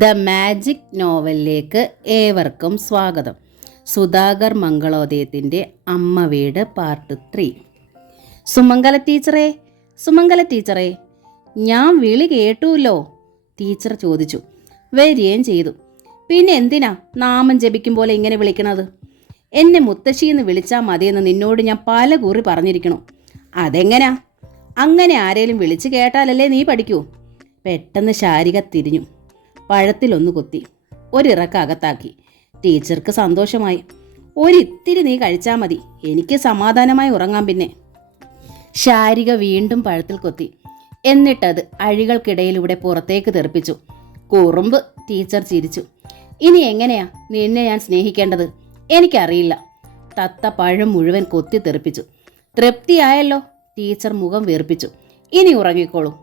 The magic നോവലിലേക്ക് ഏവർക്കും സ്വാഗതം. സുധാകർ മംഗളോദയത്തിൻ്റെ അമ്മ വീട് പാർട്ട് 3. സുമംഗല ടീച്ചറേ, ഞാൻ വിളി കേട്ടുല്ലോ, ടീച്ചർ ചോദിച്ചു. വരികയും ചെയ്തു. പിന്നെ എന്തിനാ നാമം ജപിക്കും പോലെ ഇങ്ങനെ വിളിക്കണത്? എന്നെ മുത്തശ്ശിന്ന് വിളിച്ചാൽ മതിയെന്ന് നിന്നോട് ഞാൻ പല കുറി പറഞ്ഞിരിക്കണു. അതെങ്ങനാ? അങ്ങനെ ആരേലും വിളിച്ചു കേട്ടാലല്ലേ നീ പഠിക്കൂ. പെട്ടെന്ന് ശാരിക തിരിഞ്ഞു. പഴത്തിലൊന്ന് കുത്തി ഒരിറക്ക അകത്താക്കി. ടീച്ചർക്ക് സന്തോഷമായി. ഒരിത്തിരി നീ കഴിച്ചാൽ മതി, എനിക്ക് സമാധാനമായി ഉറങ്ങാം. പിന്നെ ശാരിക വീണ്ടും പഴത്തിൽ കൊത്തി. എന്നിട്ടത് അഴികൾക്കിടയിലൂടെ പുറത്തേക്ക് തെറിപ്പിച്ചു. കുറുമ്പ്, ടീച്ചർ ചിരിച്ചു. ഇനി എങ്ങനെയാ നിന്നെ ഞാൻ സ്നേഹിക്കേണ്ടത്? എനിക്കറിയില്ല. തത്ത പഴം മുഴുവൻ കൊത്തി തെറിപ്പിച്ചു. തൃപ്തിയായല്ലോ, ടീച്ചർ മുഖം വീർപ്പിച്ചു. ഇനി ഉറങ്ങിക്കോളൂ.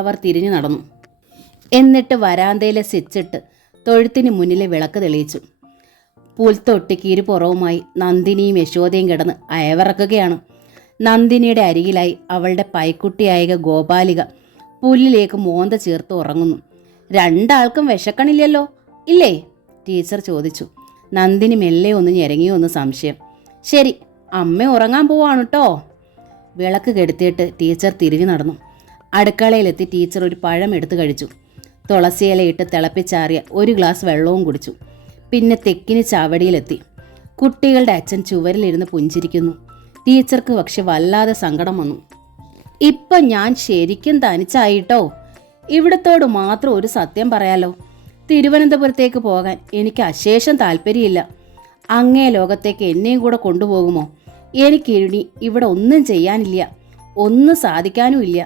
അവർ തിരിഞ്ഞു നടന്നു. എന്നിട്ട് വരാന്തയിലെ സ്വിച്ചിട്ട് തൊഴുത്തിന് മുന്നിലെ വിളക്ക് തെളിയിച്ചു. പുൽത്തൊട്ടിക്ക് ഇരുപുറവുമായി നന്ദിനിയും യശോദയും കിടന്ന് അയവിറക്കുകയാണ്. നന്ദിനിയുടെ അരികിലായി അവളുടെ പൈക്കുട്ടിയായ ഗോപാലിക പുല്ലിലേക്ക് മോന്ത ചേർത്ത് ഉറങ്ങുന്നു. രണ്ടാൾക്കും വിശക്കണില്ലല്ലോ ഇല്ലേ? ടീച്ചർ ചോദിച്ചു. നന്ദിനി മെല്ലെ ഒന്ന് ഞെരങ്ങിയോ ഒന്ന് സംശയം. ശരി, അമ്മ ഉറങ്ങാൻ പോവാണ് കേട്ടോ. വിളക്ക് കെടുത്തിയിട്ട് ടീച്ചർ തിരിഞ്ഞു നടന്നു. അടുക്കളയിലെത്തി ടീച്ചർ ഒരു പഴം എടുത്തു കഴിച്ചു. തുളസിയിലയിട്ട് തിളപ്പിച്ചാറിയ ഒരു ഗ്ലാസ് വെള്ളവും കുടിച്ചു. പിന്നെ തെക്കിന് ചാവടിയിലെത്തി. കുട്ടികളുടെ അച്ഛൻ ചുവരിലിരുന്ന് പുഞ്ചിരിക്കുന്നു. ടീച്ചർക്ക് പക്ഷെ വല്ലാതെ സങ്കടം വന്നു. ഇപ്പം ഞാൻ ശരിക്കും തനിച്ചായിട്ടോ. ഇവിടത്തോട് മാത്രം ഒരു സത്യം പറയാലോ, തിരുവനന്തപുരത്തേക്ക് പോകാൻ എനിക്ക് അശേഷം താല്പര്യമില്ല. അങ്ങേ ലോകത്തേക്ക് എന്നെയും കൂടെ കൊണ്ടുപോകുമോ? എനിക്കിനി ഇവിടെ ഒന്നും ചെയ്യാനില്ല, ഒന്നും സാധിക്കാനുമില്ല.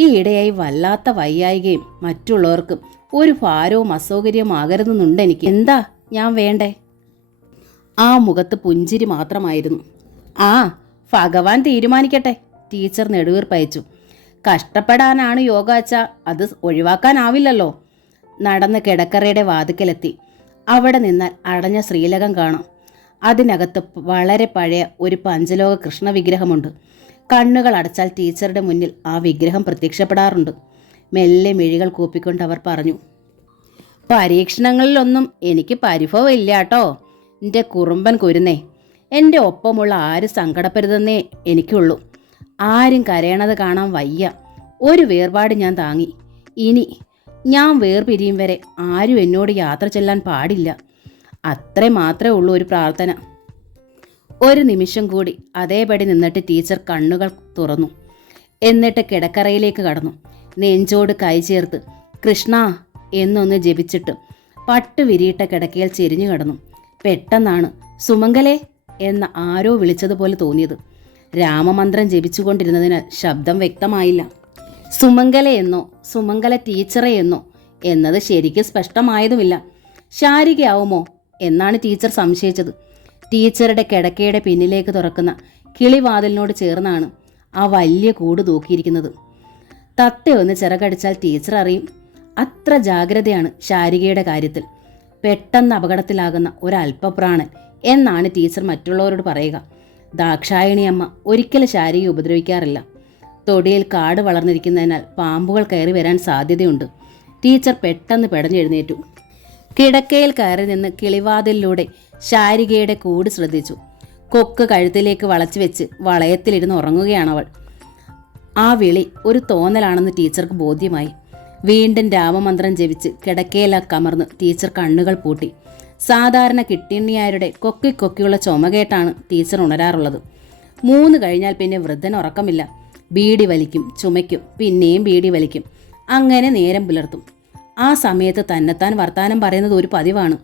ഈ ഇടയായി വല്ലാത്ത വയ്യായികയും മറ്റുള്ളവർക്കും ഒരു ഭാരവും അസൗകര്യമാകരുതെന്നുണ്ട് എനിക്ക്. എന്താ ഞാൻ വേണ്ടേ? ആ മുഖത്ത് പുഞ്ചിരി മാത്രമായിരുന്നു. ആ, ഭഗവാൻ തീരുമാനിക്കട്ടെ, ടീച്ചർ നെടുവീർപ്പയച്ചു. കഷ്ടപ്പെടാനാണ് യോഗ വച്ചാൽ അത് ഒഴിവാക്കാനാവില്ലല്ലോ. നടന്ന് കിടക്കറയുടെ വാതിക്കലെത്തി. അവിടെ നിന്നാൽ അടഞ്ഞ ശ്രീലകം കാണാം. അതിനകത്ത് വളരെ പഴയ ഒരു പഞ്ചലോക കൃഷ്ണ വിഗ്രഹമുണ്ട്. കണ്ണുകൾ അടച്ചാൽ ടീച്ചറുടെ മുന്നിൽ ആ വിഗ്രഹം പ്രത്യക്ഷപ്പെടാറുണ്ട്. മെല്ലെ മിഴികൾ കൂപ്പിക്കൊണ്ട് അവർ പറഞ്ഞു. പരീക്ഷണങ്ങളിലൊന്നും എനിക്ക് പരിഭവം ഇല്ല കേട്ടോ, എൻ്റെ കുറുമ്പൻ കുരുന്നേ. എൻ്റെ ഒപ്പമുള്ള ആരും സങ്കടപ്പെരുതെന്നേ എനിക്കുള്ളൂ. ആരും കരയണത് കാണാൻ വയ്യ. ഒരു വേർപാട് ഞാൻ താങ്ങി. ഇനി ഞാൻ വേർപിരിയും വരെ ആരും എന്നോട് യാത്ര ചെല്ലാൻ പാടില്ല. അത്രേ മാത്രമേ ഉള്ളൂ ഒരു പ്രാർത്ഥന. ഒരു നിമിഷം കൂടി അതേപടി നിന്നിട്ട് ടീച്ചർ കണ്ണുകൾ തുറന്നു. എന്നിട്ട് കിടക്കറയിലേക്ക് കടന്നു. നെഞ്ചോട് കൈ ചേർത്ത് കൃഷ്ണ എന്നൊന്ന് ജപിച്ചിട്ട് പട്ട് വിരിയിട്ട കിടക്കയിൽ ചെരിഞ്ഞു കിടന്നു. പെട്ടെന്നാണ് സുമംഗലേ എന്ന ആരോ വിളിച്ചതുപോലെ തോന്നിയത്. രാമമന്ത്രം ജപിച്ചുകൊണ്ടിരുന്നതിനാൽ ശബ്ദം വ്യക്തമായില്ല. സുമംഗലയെന്നോ സുമംഗല ടീച്ചറെ എന്നോ എന്നത് ശരിക്കും സ്പഷ്ടമായതുമില്ല. ശാരികയാവുമോ എന്നാണ് ടീച്ചർ സംശയിച്ചത്. ടീച്ചറുടെ കിടക്കയുടെ പിന്നിലേക്ക് തുറക്കുന്ന കിളിവാതിലിനോട് ചേർന്നാണ് ആ വലിയ കൂട് തൂക്കിയിരിക്കുന്നത്. തത്തയൊന്ന് ചിറകടിച്ചാൽ ടീച്ചർ അറിയും. അത്ര ജാഗ്രതയാണ് ശാരികയുടെ കാര്യത്തിൽ. പെട്ടെന്ന് അപകടത്തിലാകുന്ന ഒരല്പപ്രാണൻ എന്നാണ് ടീച്ചർ മറ്റുള്ളവരോട് പറയുക. ദാക്ഷായണി അമ്മ ഒരിക്കലും ശാരികയെ ഉപദ്രവിക്കാറില്ല. തൊടിയിൽ കാട് വളർന്നിരിക്കുന്നതിനാൽ പാമ്പുകൾ കയറി വരാൻ സാധ്യതയുണ്ട്. ടീച്ചർ പെട്ടെന്ന് പെടഞ്ഞെഴുന്നേറ്റു. കിടക്കയിൽ കയറി നിന്ന് കിളിവാതിലിലൂടെ ശാരികയുടെ കൂട് ശ്രദ്ധിച്ചു. കൊക്ക് കഴുത്തിലേക്ക് വളച്ചു വെച്ച് വളയത്തിലിരുന്ന് ഉറങ്ങുകയാണവൾ. ആ വിളി ഒരു തോന്നലാണെന്ന് ടീച്ചർക്ക് ബോധ്യമായി. വീണ്ടും രാമമന്ത്രം ജപിച്ച് കിടക്കയില കമർന്ന് ടീച്ചർ കണ്ണുകൾ പൂട്ടി. സാധാരണ കിട്ടിണ്ണിയാരുടെ കൊക്കി കൊക്കിയുള്ള ചുമ കേട്ടാണ് ടീച്ചർ ഉണരാറുള്ളത്. 3 കഴിഞ്ഞാൽ പിന്നെ വൃദ്ധൻ ഉറക്കമില്ല. ബീഡി വലിക്കും, ചുമയ്ക്കും, പിന്നെയും ബീഡി വലിക്കും. അങ്ങനെ നേരം പുലർത്തും. ആ സമയത്ത് തന്നെത്താൻ വർത്താനം പറയുന്നത് ഒരു പതിവാണ്.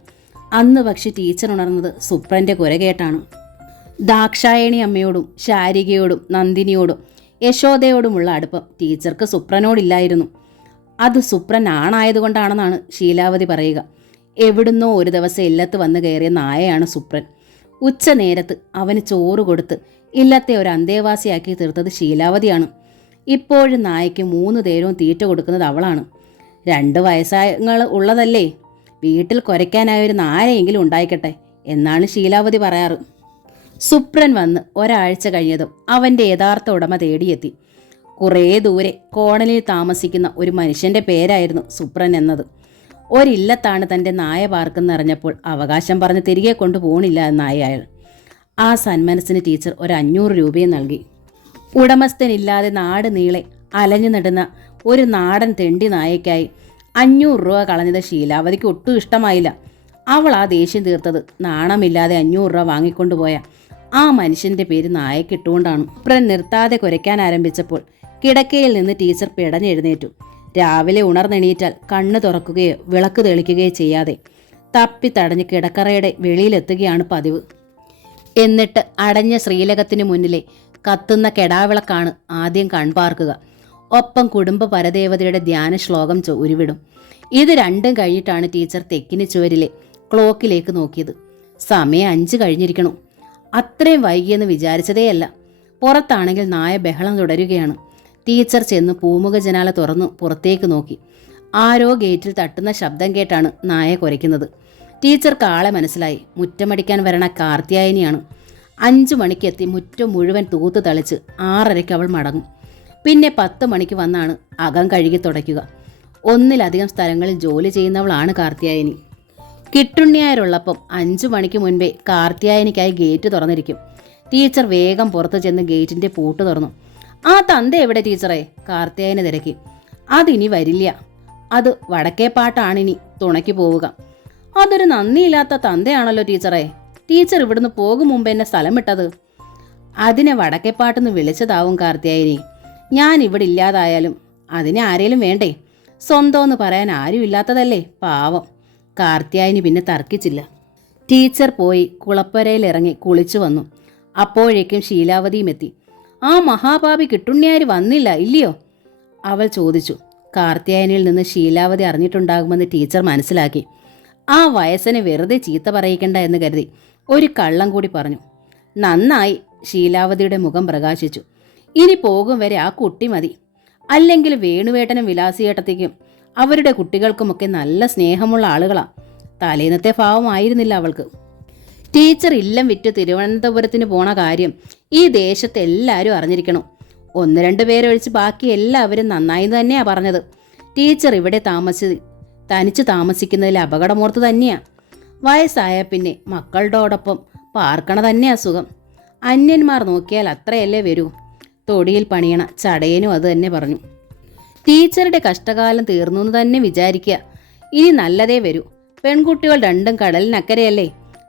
അന്ന് പക്ഷെ ടീച്ചർ ഉണർന്നത് സുപ്രൻ്റെ കുര കേട്ടാണ്. ദാക്ഷായണി അമ്മയോടും ശാരികയോടും നന്ദിനിയോടും യശോദയോടുമുള്ള അടുപ്പം ടീച്ചർക്ക് സുപ്രനോടില്ലായിരുന്നു. അത് സുപ്രൻ ആണായതുകൊണ്ടാണെന്നാണ് ശീലാവതി പറയുക. എവിടുന്നോ ഒരു ദിവസം ഇല്ലത്ത് വന്ന് കയറിയ നായയാണ് സുപ്രൻ. ഉച്ച നേരത്ത് അവന് ചോറ് കൊടുത്ത് ഇല്ലത്തെ ഒരു അന്തേവാസിയാക്കി തീർത്തത് ശീലാവതിയാണ്. ഇപ്പോഴും നായയ്ക്ക് 3 നേരവും തീറ്റ കൊടുക്കുന്നത് അവളാണ്. 2 വയസ്സായങ്ങൾ ഉള്ളതല്ലേ, വീട്ടിൽ കുരയ്ക്കാനായൊരു നായയെങ്കിലും ഉണ്ടായിക്കട്ടെ എന്നാണ് ശീലാവതി പറയാറ്. സുപ്രൻ വന്ന് ഒരാഴ്ച കഴിഞ്ഞതും അവൻ്റെ യഥാർത്ഥ ഉടമ തേടിയെത്തി. കുറേ ദൂരെ കോണലിൽ താമസിക്കുന്ന ഒരു മനുഷ്യൻ്റെ പേരായിരുന്നു സുപ്രൻ എന്നത്. ഒരില്ലത്താണ് തൻ്റെ നായ പാർക്കെന്നറിഞ്ഞപ്പോൾ അവകാശം പറഞ്ഞ് തിരികെ കൊണ്ടുപോകണില്ല എന്നായി അയാൾ. ആ സന്മനസ്സിന് ടീച്ചർ ഒരു 500 രൂപയും നൽകി. ഉടമസ്ഥനില്ലാതെ നാട് നീളെ അലഞ്ഞു നടുന്ന ഒരു നാടൻ തെണ്ടി നായയ്ക്കായി 500 രൂപ കളഞ്ഞത് ശീലാവതിക്ക് ഒട്ടും ഇഷ്ടമായില്ല. അവൾ ആ ദേഷ്യം തീർത്തത് നാണമില്ലാതെ 500 രൂപ വാങ്ങിക്കൊണ്ടുപോയ ആ മനുഷ്യൻ്റെ പേര് നായക്കിട്ടുകൊണ്ടാണ്. അപ്പുറം നിർത്താതെ കുരയ്ക്കാൻ ആരംഭിച്ചപ്പോൾ കിടക്കയിൽ നിന്ന് ടീച്ചർ പിടഞ്ഞെഴുന്നേറ്റു. രാവിലെ ഉണർന്നെണീറ്റാൽ കണ്ണ് തുറക്കുകയോ വിളക്ക് തെളിക്കുകയോ ചെയ്യാതെ തപ്പി തടഞ്ഞ് കിടക്കറയുടെ വെളിയിലെത്തുകയാണ് പതിവ്. എന്നിട്ട് അടഞ്ഞ ശ്രീലകത്തിന് മുന്നിലെ കത്തുന്ന കെടാവിളക്കാണ് ആദ്യം കൺപാർക്കുക. ഒപ്പം കുടുംബ പരദേവതയുടെ ധ്യാന ശ്ലോകം ഉരുവിടും. ഇത് രണ്ടും കഴിഞ്ഞിട്ടാണ് ടീച്ചർ തെക്കിന് ചുവരിലെ ക്ലോക്കിലേക്ക് നോക്കിയത്. സമയം 5 കഴിഞ്ഞിരിക്കണു. അത്രയും വൈകിയെന്ന് വിചാരിച്ചതേയല്ല. പുറത്താണെങ്കിൽ നായ ബഹളം തുടരുകയാണ്. ടീച്ചർ ചെന്ന് പൂമുഖ ജനാല തുറന്നു പുറത്തേക്ക് നോക്കി. ആരോ ഗേറ്റിൽ തട്ടുന്ന ശബ്ദം കേട്ടാണ് നായ കുരയ്ക്കുന്നത്. ടീച്ചർക്ക് ആളെ മനസ്സിലായി. മുറ്റമടിക്കാൻ വരണ കാർത്തിയായനിയാണ്. 5 മണിക്കെത്തി മുറ്റം മുഴുവൻ തൂത്ത് തളിച്ച് 6:30 അവൾ മടങ്ങും. പിന്നെ 10 മണിക്ക് വന്നാണ് അകം കഴുകി തുടയ്ക്കുക. ഒന്നിലധികം സ്ഥലങ്ങളിൽ ജോലി ചെയ്യുന്നവളാണ് കാർത്തിയായനി. കിട്ടുണ്ണിയായരുള്ളപ്പം 5 മണിക്ക് മുൻപേ കാർത്തിയായനിക്കായി ഗേറ്റ് തുറന്നിരിക്കും. ടീച്ചർ വേഗം പുറത്ത് ചെന്ന് ഗേറ്റിൻ്റെ പൂട്ട് തുറന്നു. ആ തന്ത എവിടെ ടീച്ചറെ? കാർത്തിയായനെ തിരക്കി. അതിനി വരില്ല. അത് വടക്കേപ്പാട്ടാണിനി തുണയ്ക്ക് പോവുക. അതൊരു നന്ദിയില്ലാത്ത തന്തയാണല്ലോ ടീച്ചറെ. ടീച്ചർ ഇവിടുന്ന് പോകും മുമ്പ് എന്നെ സ്ഥലം വിട്ടത്. അതിനെ വടക്കേപ്പാട്ടെന്ന് വിളിച്ചതാവും കാർത്തിയായനി. ഞാൻ ഇവിടെ ഇല്ലാതായാലും അതിനെ ആരേലും വേണ്ടേ? സ്വന്തമെന്ന് പറയാൻ ആരും ഇല്ലാത്തതല്ലേ പാവം. കാർത്തിയായനി പിന്നെ തർക്കിച്ചില്ല. ടീച്ചർ പോയി കുളപ്പരയിലിറങ്ങി കുളിച്ചു വന്നു. അപ്പോഴേക്കും ശീലാവതിയും എത്തി. ആ മഹാപാപി കിട്ടുണ്ണിയാർ വന്നില്ല ഇല്ലയോ? അവൾ ചോദിച്ചു. കാർത്തിയായനിൽ നിന്ന് ശീലാവതി അറിഞ്ഞിട്ടുണ്ടാകുമെന്ന് ടീച്ചർ മനസ്സിലാക്കി. ആ വയസ്സിനെ വെറുതെ ചീത്ത പറയിക്കണ്ട എന്ന് കരുതി ഒരു കള്ളം കൂടി പറഞ്ഞു. നന്നായി. ശീലാവതിയുടെ മുഖം പ്രകാശിച്ചു. ഇനി പോകും വരെ ആ കുട്ടി മതി. അല്ലെങ്കിൽ വേണുവേട്ടനും വിലാസിയേട്ടത്തേക്കും അവരുടെ കുട്ടികൾക്കുമൊക്കെ നല്ല സ്നേഹമുള്ള ആളുകളാ. തലേന്നത്തെ ഭാവമായിരുന്നില്ല അവൾക്ക്. ടീച്ചർ ഇല്ലം വിറ്റ് തിരുവനന്തപുരത്തിന് പോണ കാര്യം ഈ ദേശത്ത് എല്ലാവരും അറിഞ്ഞിരിക്കണം. 1-2 പേരൊഴിച്ച് ബാക്കി എല്ലാവരും നന്നായി തന്നെയാ പറഞ്ഞത്. ടീച്ചർ ഇവിടെ തനിച്ച് താമസിക്കുന്നതിൽ അപകടമോർത്ത് തന്നെയാ. വയസ്സായ പിന്നെ മക്കളോടൊപ്പം പാർക്കണ തന്നെയാ സുഖം. അന്യന്മാർ നോക്കിയാൽ അത്രയല്ലേ വരൂ. തൊടിയിൽ പണിയണ ചടയനും അത് തന്നെ പറഞ്ഞു. ടീച്ചറുടെ കഷ്ടകാലം തീർന്നു എന്ന് തന്നെ വിചാരിക്കുക. ഇനി നല്ലതേ വരൂ. പെൺകുട്ടികൾ രണ്ടും കടലിനക്കരയല്ലേ.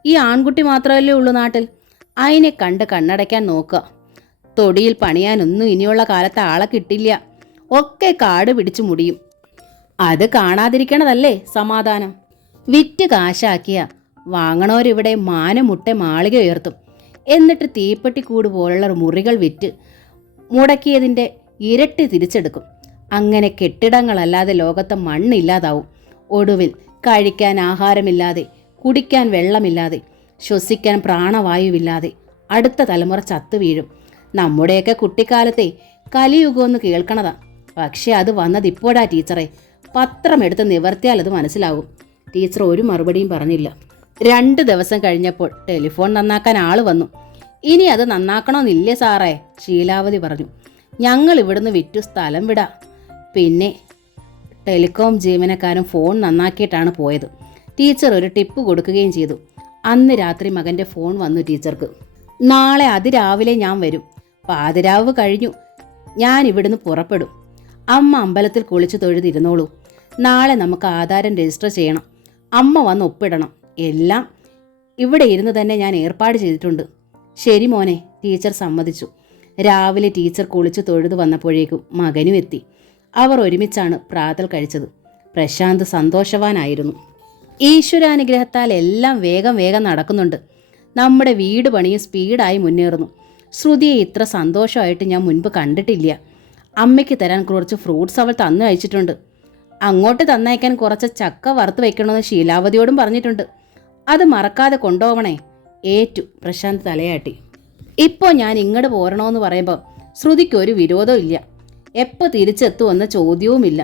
ഈ ആൺകുട്ടി മാത്രമല്ലേ ഉള്ളൂ നാട്ടിൽ. അതിനെ കണ്ട് കണ്ണടയ്ക്കാൻ നോക്കുക. തൊടിയിൽ പണിയാനൊന്നും ഇനിയുള്ള കാലത്ത് ആളെ കിട്ടില്ല. ഒക്കെ കാട് പിടിച്ചു മുടിയും. അത് കാണാതിരിക്കണതല്ലേ സമാധാനം. വിറ്റ് കാശാക്കിയ വാങ്ങണവരിവിടെ മാനമുട്ടെ മാളിക ഉയർത്തും. എന്നിട്ട് തീപ്പെട്ടിക്കൂട് പോലുള്ള മുറികൾ വിറ്റ് മുടക്കിയതിൻ്റെ ഇരട്ടി തിരിച്ചെടുക്കും. അങ്ങനെ കെട്ടിടങ്ങളല്ലാതെ ലോകത്ത് മണ്ണില്ലാതാവും. ഒടുവിൽ കഴിക്കാൻ ആഹാരമില്ലാതെ, കുടിക്കാൻ വെള്ളമില്ലാതെ, ശ്വസിക്കാൻ പ്രാണവായുവില്ലാതെ അടുത്ത തലമുറ ചത്തു വീഴും. നമ്മുടെയൊക്കെ കുട്ടിക്കാലത്തെ കലിയുഗമെന്ന് കേൾക്കണതാ. പക്ഷെ അത് വന്നതിപ്പോഴാ ടീച്ചറെ. പത്രമെടുത്ത് നിവർത്തിയാൽ അത് മനസ്സിലാകും. ടീച്ചർ ഒരു മറുപടിയും പറഞ്ഞില്ല. 2 ദിവസം കഴിഞ്ഞപ്പോൾ ടെലിഫോൺ നന്നാക്കാൻ ആള് വന്നു. ഇനി അത് നന്നാക്കണമെന്നില്ലേ സാറേ? ശീലാവതി പറഞ്ഞു. ഞങ്ങൾ ഇവിടുന്ന് വിറ്റു സ്ഥലം വിടാം. പിന്നെ ടെലികോം ജീവനക്കാരൻ ഫോൺ നന്നാക്കിയിട്ടാണ് പോയത്. ടീച്ചർ ഒരു ടിപ്പ് കൊടുക്കുകയും ചെയ്തു. അന്ന് രാത്രി മകൻ്റെ ഫോൺ വന്നു ടീച്ചർക്ക്. നാളെ അതിരാവിലെ ഞാൻ വരും. പാതിരാവ് കഴിഞ്ഞു ഞാൻ ഇവിടുന്ന് പുറപ്പെടും. അമ്മ അമ്പലത്തിൽ കുളിച്ചു തൊഴുതിരുന്നോളൂ. നാളെ നമുക്ക് ആധാരം രജിസ്റ്റർ ചെയ്യണം. അമ്മ വന്ന് ഒപ്പിടണം. എല്ലാം ഇവിടെ ഇരുന്ന് തന്നെ ഞാൻ ഏർപ്പാട് ചെയ്തിട്ടുണ്ട്. ശരി മോനെ, ടീച്ചർ സമ്മതിച്ചു. രാവിലെ ടീച്ചർ കുളിച്ചു തൊഴുതു വന്നപ്പോഴേക്കും മകനും എത്തി. അവർ ഒരുമിച്ചാണ് പ്രാതൽ കഴിച്ചത്. പ്രശാന്ത് സന്തോഷവാനായിരുന്നു. ഈശ്വരാനുഗ്രഹത്താൽ എല്ലാം വേഗം വേഗം നടക്കുന്നുണ്ട്. നമ്മുടെ വീട് പണിയും സ്പീഡായി മുന്നേറുന്നു. ശ്രുതിയെ ഇത്ര സന്തോഷമായിട്ട് ഞാൻ മുൻപ് കണ്ടിട്ടില്ല. അമ്മയ്ക്ക് തരാൻ കുറച്ച് ഫ്രൂട്ട്സ് അവൾ തന്നു അയച്ചിട്ടുണ്ട്. അങ്ങോട്ട് തന്നയക്കാൻ കുറച്ച് ചക്ക വറുത്ത് വെക്കണമെന്ന് ശീലാവതിയോടും പറഞ്ഞിട്ടുണ്ട്. അത് മറക്കാതെ കൊണ്ടുപോകണേ. ഏറ്റു. പ്രശാന്ത് തലയാട്ടി. ഇപ്പോൾ ഞാൻ ഇങ്ങോട്ട് പോരണോന്ന് പറയുമ്പോൾ ശ്രുതിക്കൊരു വിരോധവും ഇല്ല. എപ്പോൾ തിരിച്ചെത്തുമെന്ന ചോദ്യവുമില്ല.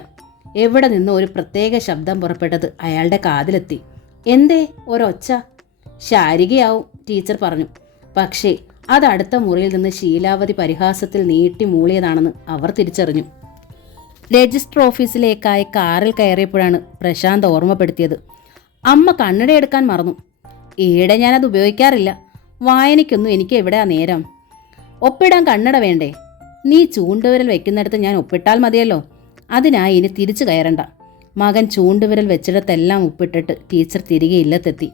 എവിടെ നിന്ന് ഒരു പ്രത്യേക ശബ്ദം പുറപ്പെട്ടത് അയാളുടെ കാതിലെത്തി. എന്തേ ഒരൊച്ച? ശാരികയാവും, ടീച്ചർ പറഞ്ഞു. പക്ഷേ അത് അടുത്ത മുറിയിൽ നിന്ന് ശീലാവതി പരിഹാസത്തിൽ നീട്ടി മൂളിയതാണെന്ന് അവർ തിരിച്ചറിഞ്ഞു. രജിസ്റ്റർ ഓഫീസിലേക്കായി കാറിൽ കയറിയപ്പോഴാണ് പ്രശാന്ത് ഓർമ്മപ്പെടുത്തിയത്. അമ്മ കണ്ണട എടുക്കാൻ മറന്നു. ഈയിടെ ഞാനത് ഉപയോഗിക്കാറില്ല. വായനയ്ക്കൊന്നും എനിക്ക് എവിടെയാ നേരം. ഒപ്പിടാൻ കണ്ണട വേണ്ടേ? നീ ചൂണ്ടുവിരൽ വെക്കുന്നിടത്ത് ഞാൻ ഒപ്പിട്ടാൽ മതിയല്ലോ. അതിനായി ഇനി തിരിച്ചു കയറണ്ട. മകൻ ചൂണ്ടുവിരൽ വെച്ചിടത്തെല്ലാം ഒപ്പിട്ടിട്ട് ടീച്ചർ തിരികെ ഇല്ലത്തെത്തി.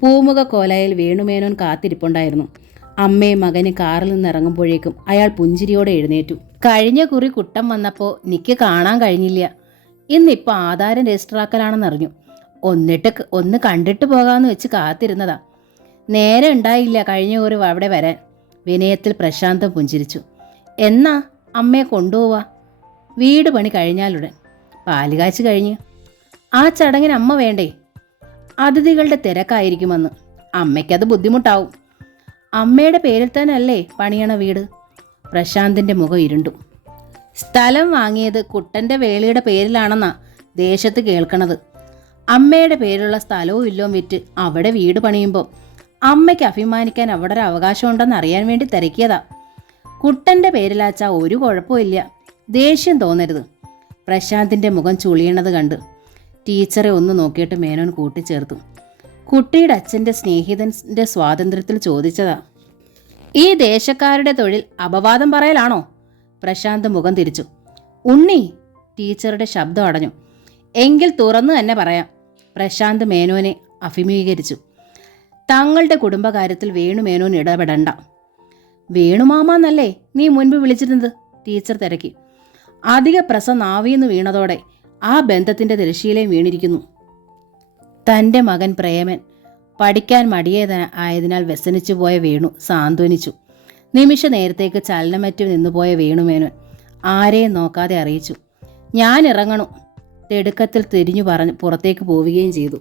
പൂമുഖ കോലായിൽ വേണുമേനോൻ കാത്തിരിപ്പുണ്ടായിരുന്നു. അമ്മയും മകന് കാറിൽ നിന്ന് ഇറങ്ങുമ്പോഴേക്കും അയാൾ പുഞ്ചിരിയോടെ എഴുന്നേറ്റു. കഴിഞ്ഞ കുറി കുട്ടം വന്നപ്പോൾ നിക്ക് കാണാൻ കഴിഞ്ഞില്ല. ഇന്നിപ്പോൾ ആധാരം രജിസ്റ്ററാക്കലാണെന്നറിഞ്ഞു. ഒന്ന് കണ്ടിട്ട് പോകാമെന്ന് വെച്ച് കാത്തിരുന്നതാ. നേരെ ഉണ്ടായില്ല കഴിഞ്ഞ കുറി അവിടെ വരാൻ. വിനയത്തിൽ പ്രശാന്തം പുഞ്ചിരിച്ചു. എന്നാ അമ്മയെ കൊണ്ടുപോവാ? വീട് പണി കഴിഞ്ഞാലുടൻ. പാലുകാച്ച് കഴിഞ്ഞ്. ആ ചടങ്ങിന് അമ്മ വേണ്ടേ? അതിഥികളുടെ തിരക്കായിരിക്കുമെന്ന്. അമ്മയ്ക്കത് ബുദ്ധിമുട്ടാവും. അമ്മയുടെ പേരിൽ തന്നെ അല്ലേ പണിയണ വീട്? പ്രശാന്തിൻ്റെ മുഖം ഇരുണ്ടു. സ്ഥലം വാങ്ങിയത് കുട്ടൻ്റെ വേളിയുടെ പേരിലാണെന്നാ ദേശത്ത് കേൾക്കണത്. അമ്മയുടെ പേരിലുള്ള സ്ഥലവും ഇല്ലോ വിറ്റ് അവിടെ വീട് പണിയുമ്പോൾ അമ്മയ്ക്ക് അഭിമാനിക്കാൻ അവിടെ ഒരു അവകാശമുണ്ടെന്ന് അറിയാൻ വേണ്ടി തിരക്കിയതാ. കുട്ടൻ്റെ പേരിലാച്ചാ ഒരു കുഴപ്പമില്ല. ദേഷ്യം തോന്നരുത്. പ്രശാന്തിൻ്റെ മുഖം ചുളിയണത് കണ്ട് ടീച്ചറെ ഒന്ന് നോക്കിയിട്ട് മേനോൻ കൂട്ടിച്ചേർത്തു. കുട്ടിയുടെ അച്ഛൻ്റെ സ്നേഹിതൻ്റെ സ്വാതന്ത്ര്യത്തിൽ ചോദിച്ചതാ. ഈ ദേശക്കാരുടെ തൊഴിൽ അപവാദം പറയലാണോ? പ്രശാന്ത് മുഖം തിരിച്ചു. ഉണ്ണി, ടീച്ചറുടെ ശബ്ദം അടഞ്ഞു. എങ്കിൽ തുറന്നു തന്നെ പറയാം. പ്രശാന്ത് മേനോനെ അഭിമുഖീകരിച്ചു. തങ്ങളുടെ കുടുംബകാര്യത്തിൽ വേണുമേനോൻ ഇടപെടണ്ട. വേണുമാമാന്നല്ലേ നീ മുൻപ് വിളിച്ചിരുന്നത്? ടീച്ചർ തിരക്കി. അധിക പ്രസം നാവിന്ന് വീണതോടെ ആ ബന്ധത്തിൻ്റെ തിരശ്ശീലയും വീണിരിക്കുന്നു. തൻ്റെ മകൻ പ്രേമൻ പഠിക്കാൻ മടിയായതിനാൽ വ്യസനിച്ചു പോയ വേണു സാന്ത്വനിച്ചു. നിമിഷ നേരത്തേക്ക് ചലനമറ്റു നിന്നുപോയ വേണുമേനോൻ ആരെയും നോക്കാതെ അറിയിച്ചു. ഞാൻ ഇറങ്ങണു. തിടുക്കത്തിൽ തിരിഞ്ഞു പറഞ്ഞ് പുറത്തേക്ക് പോവുകയും ചെയ്തു.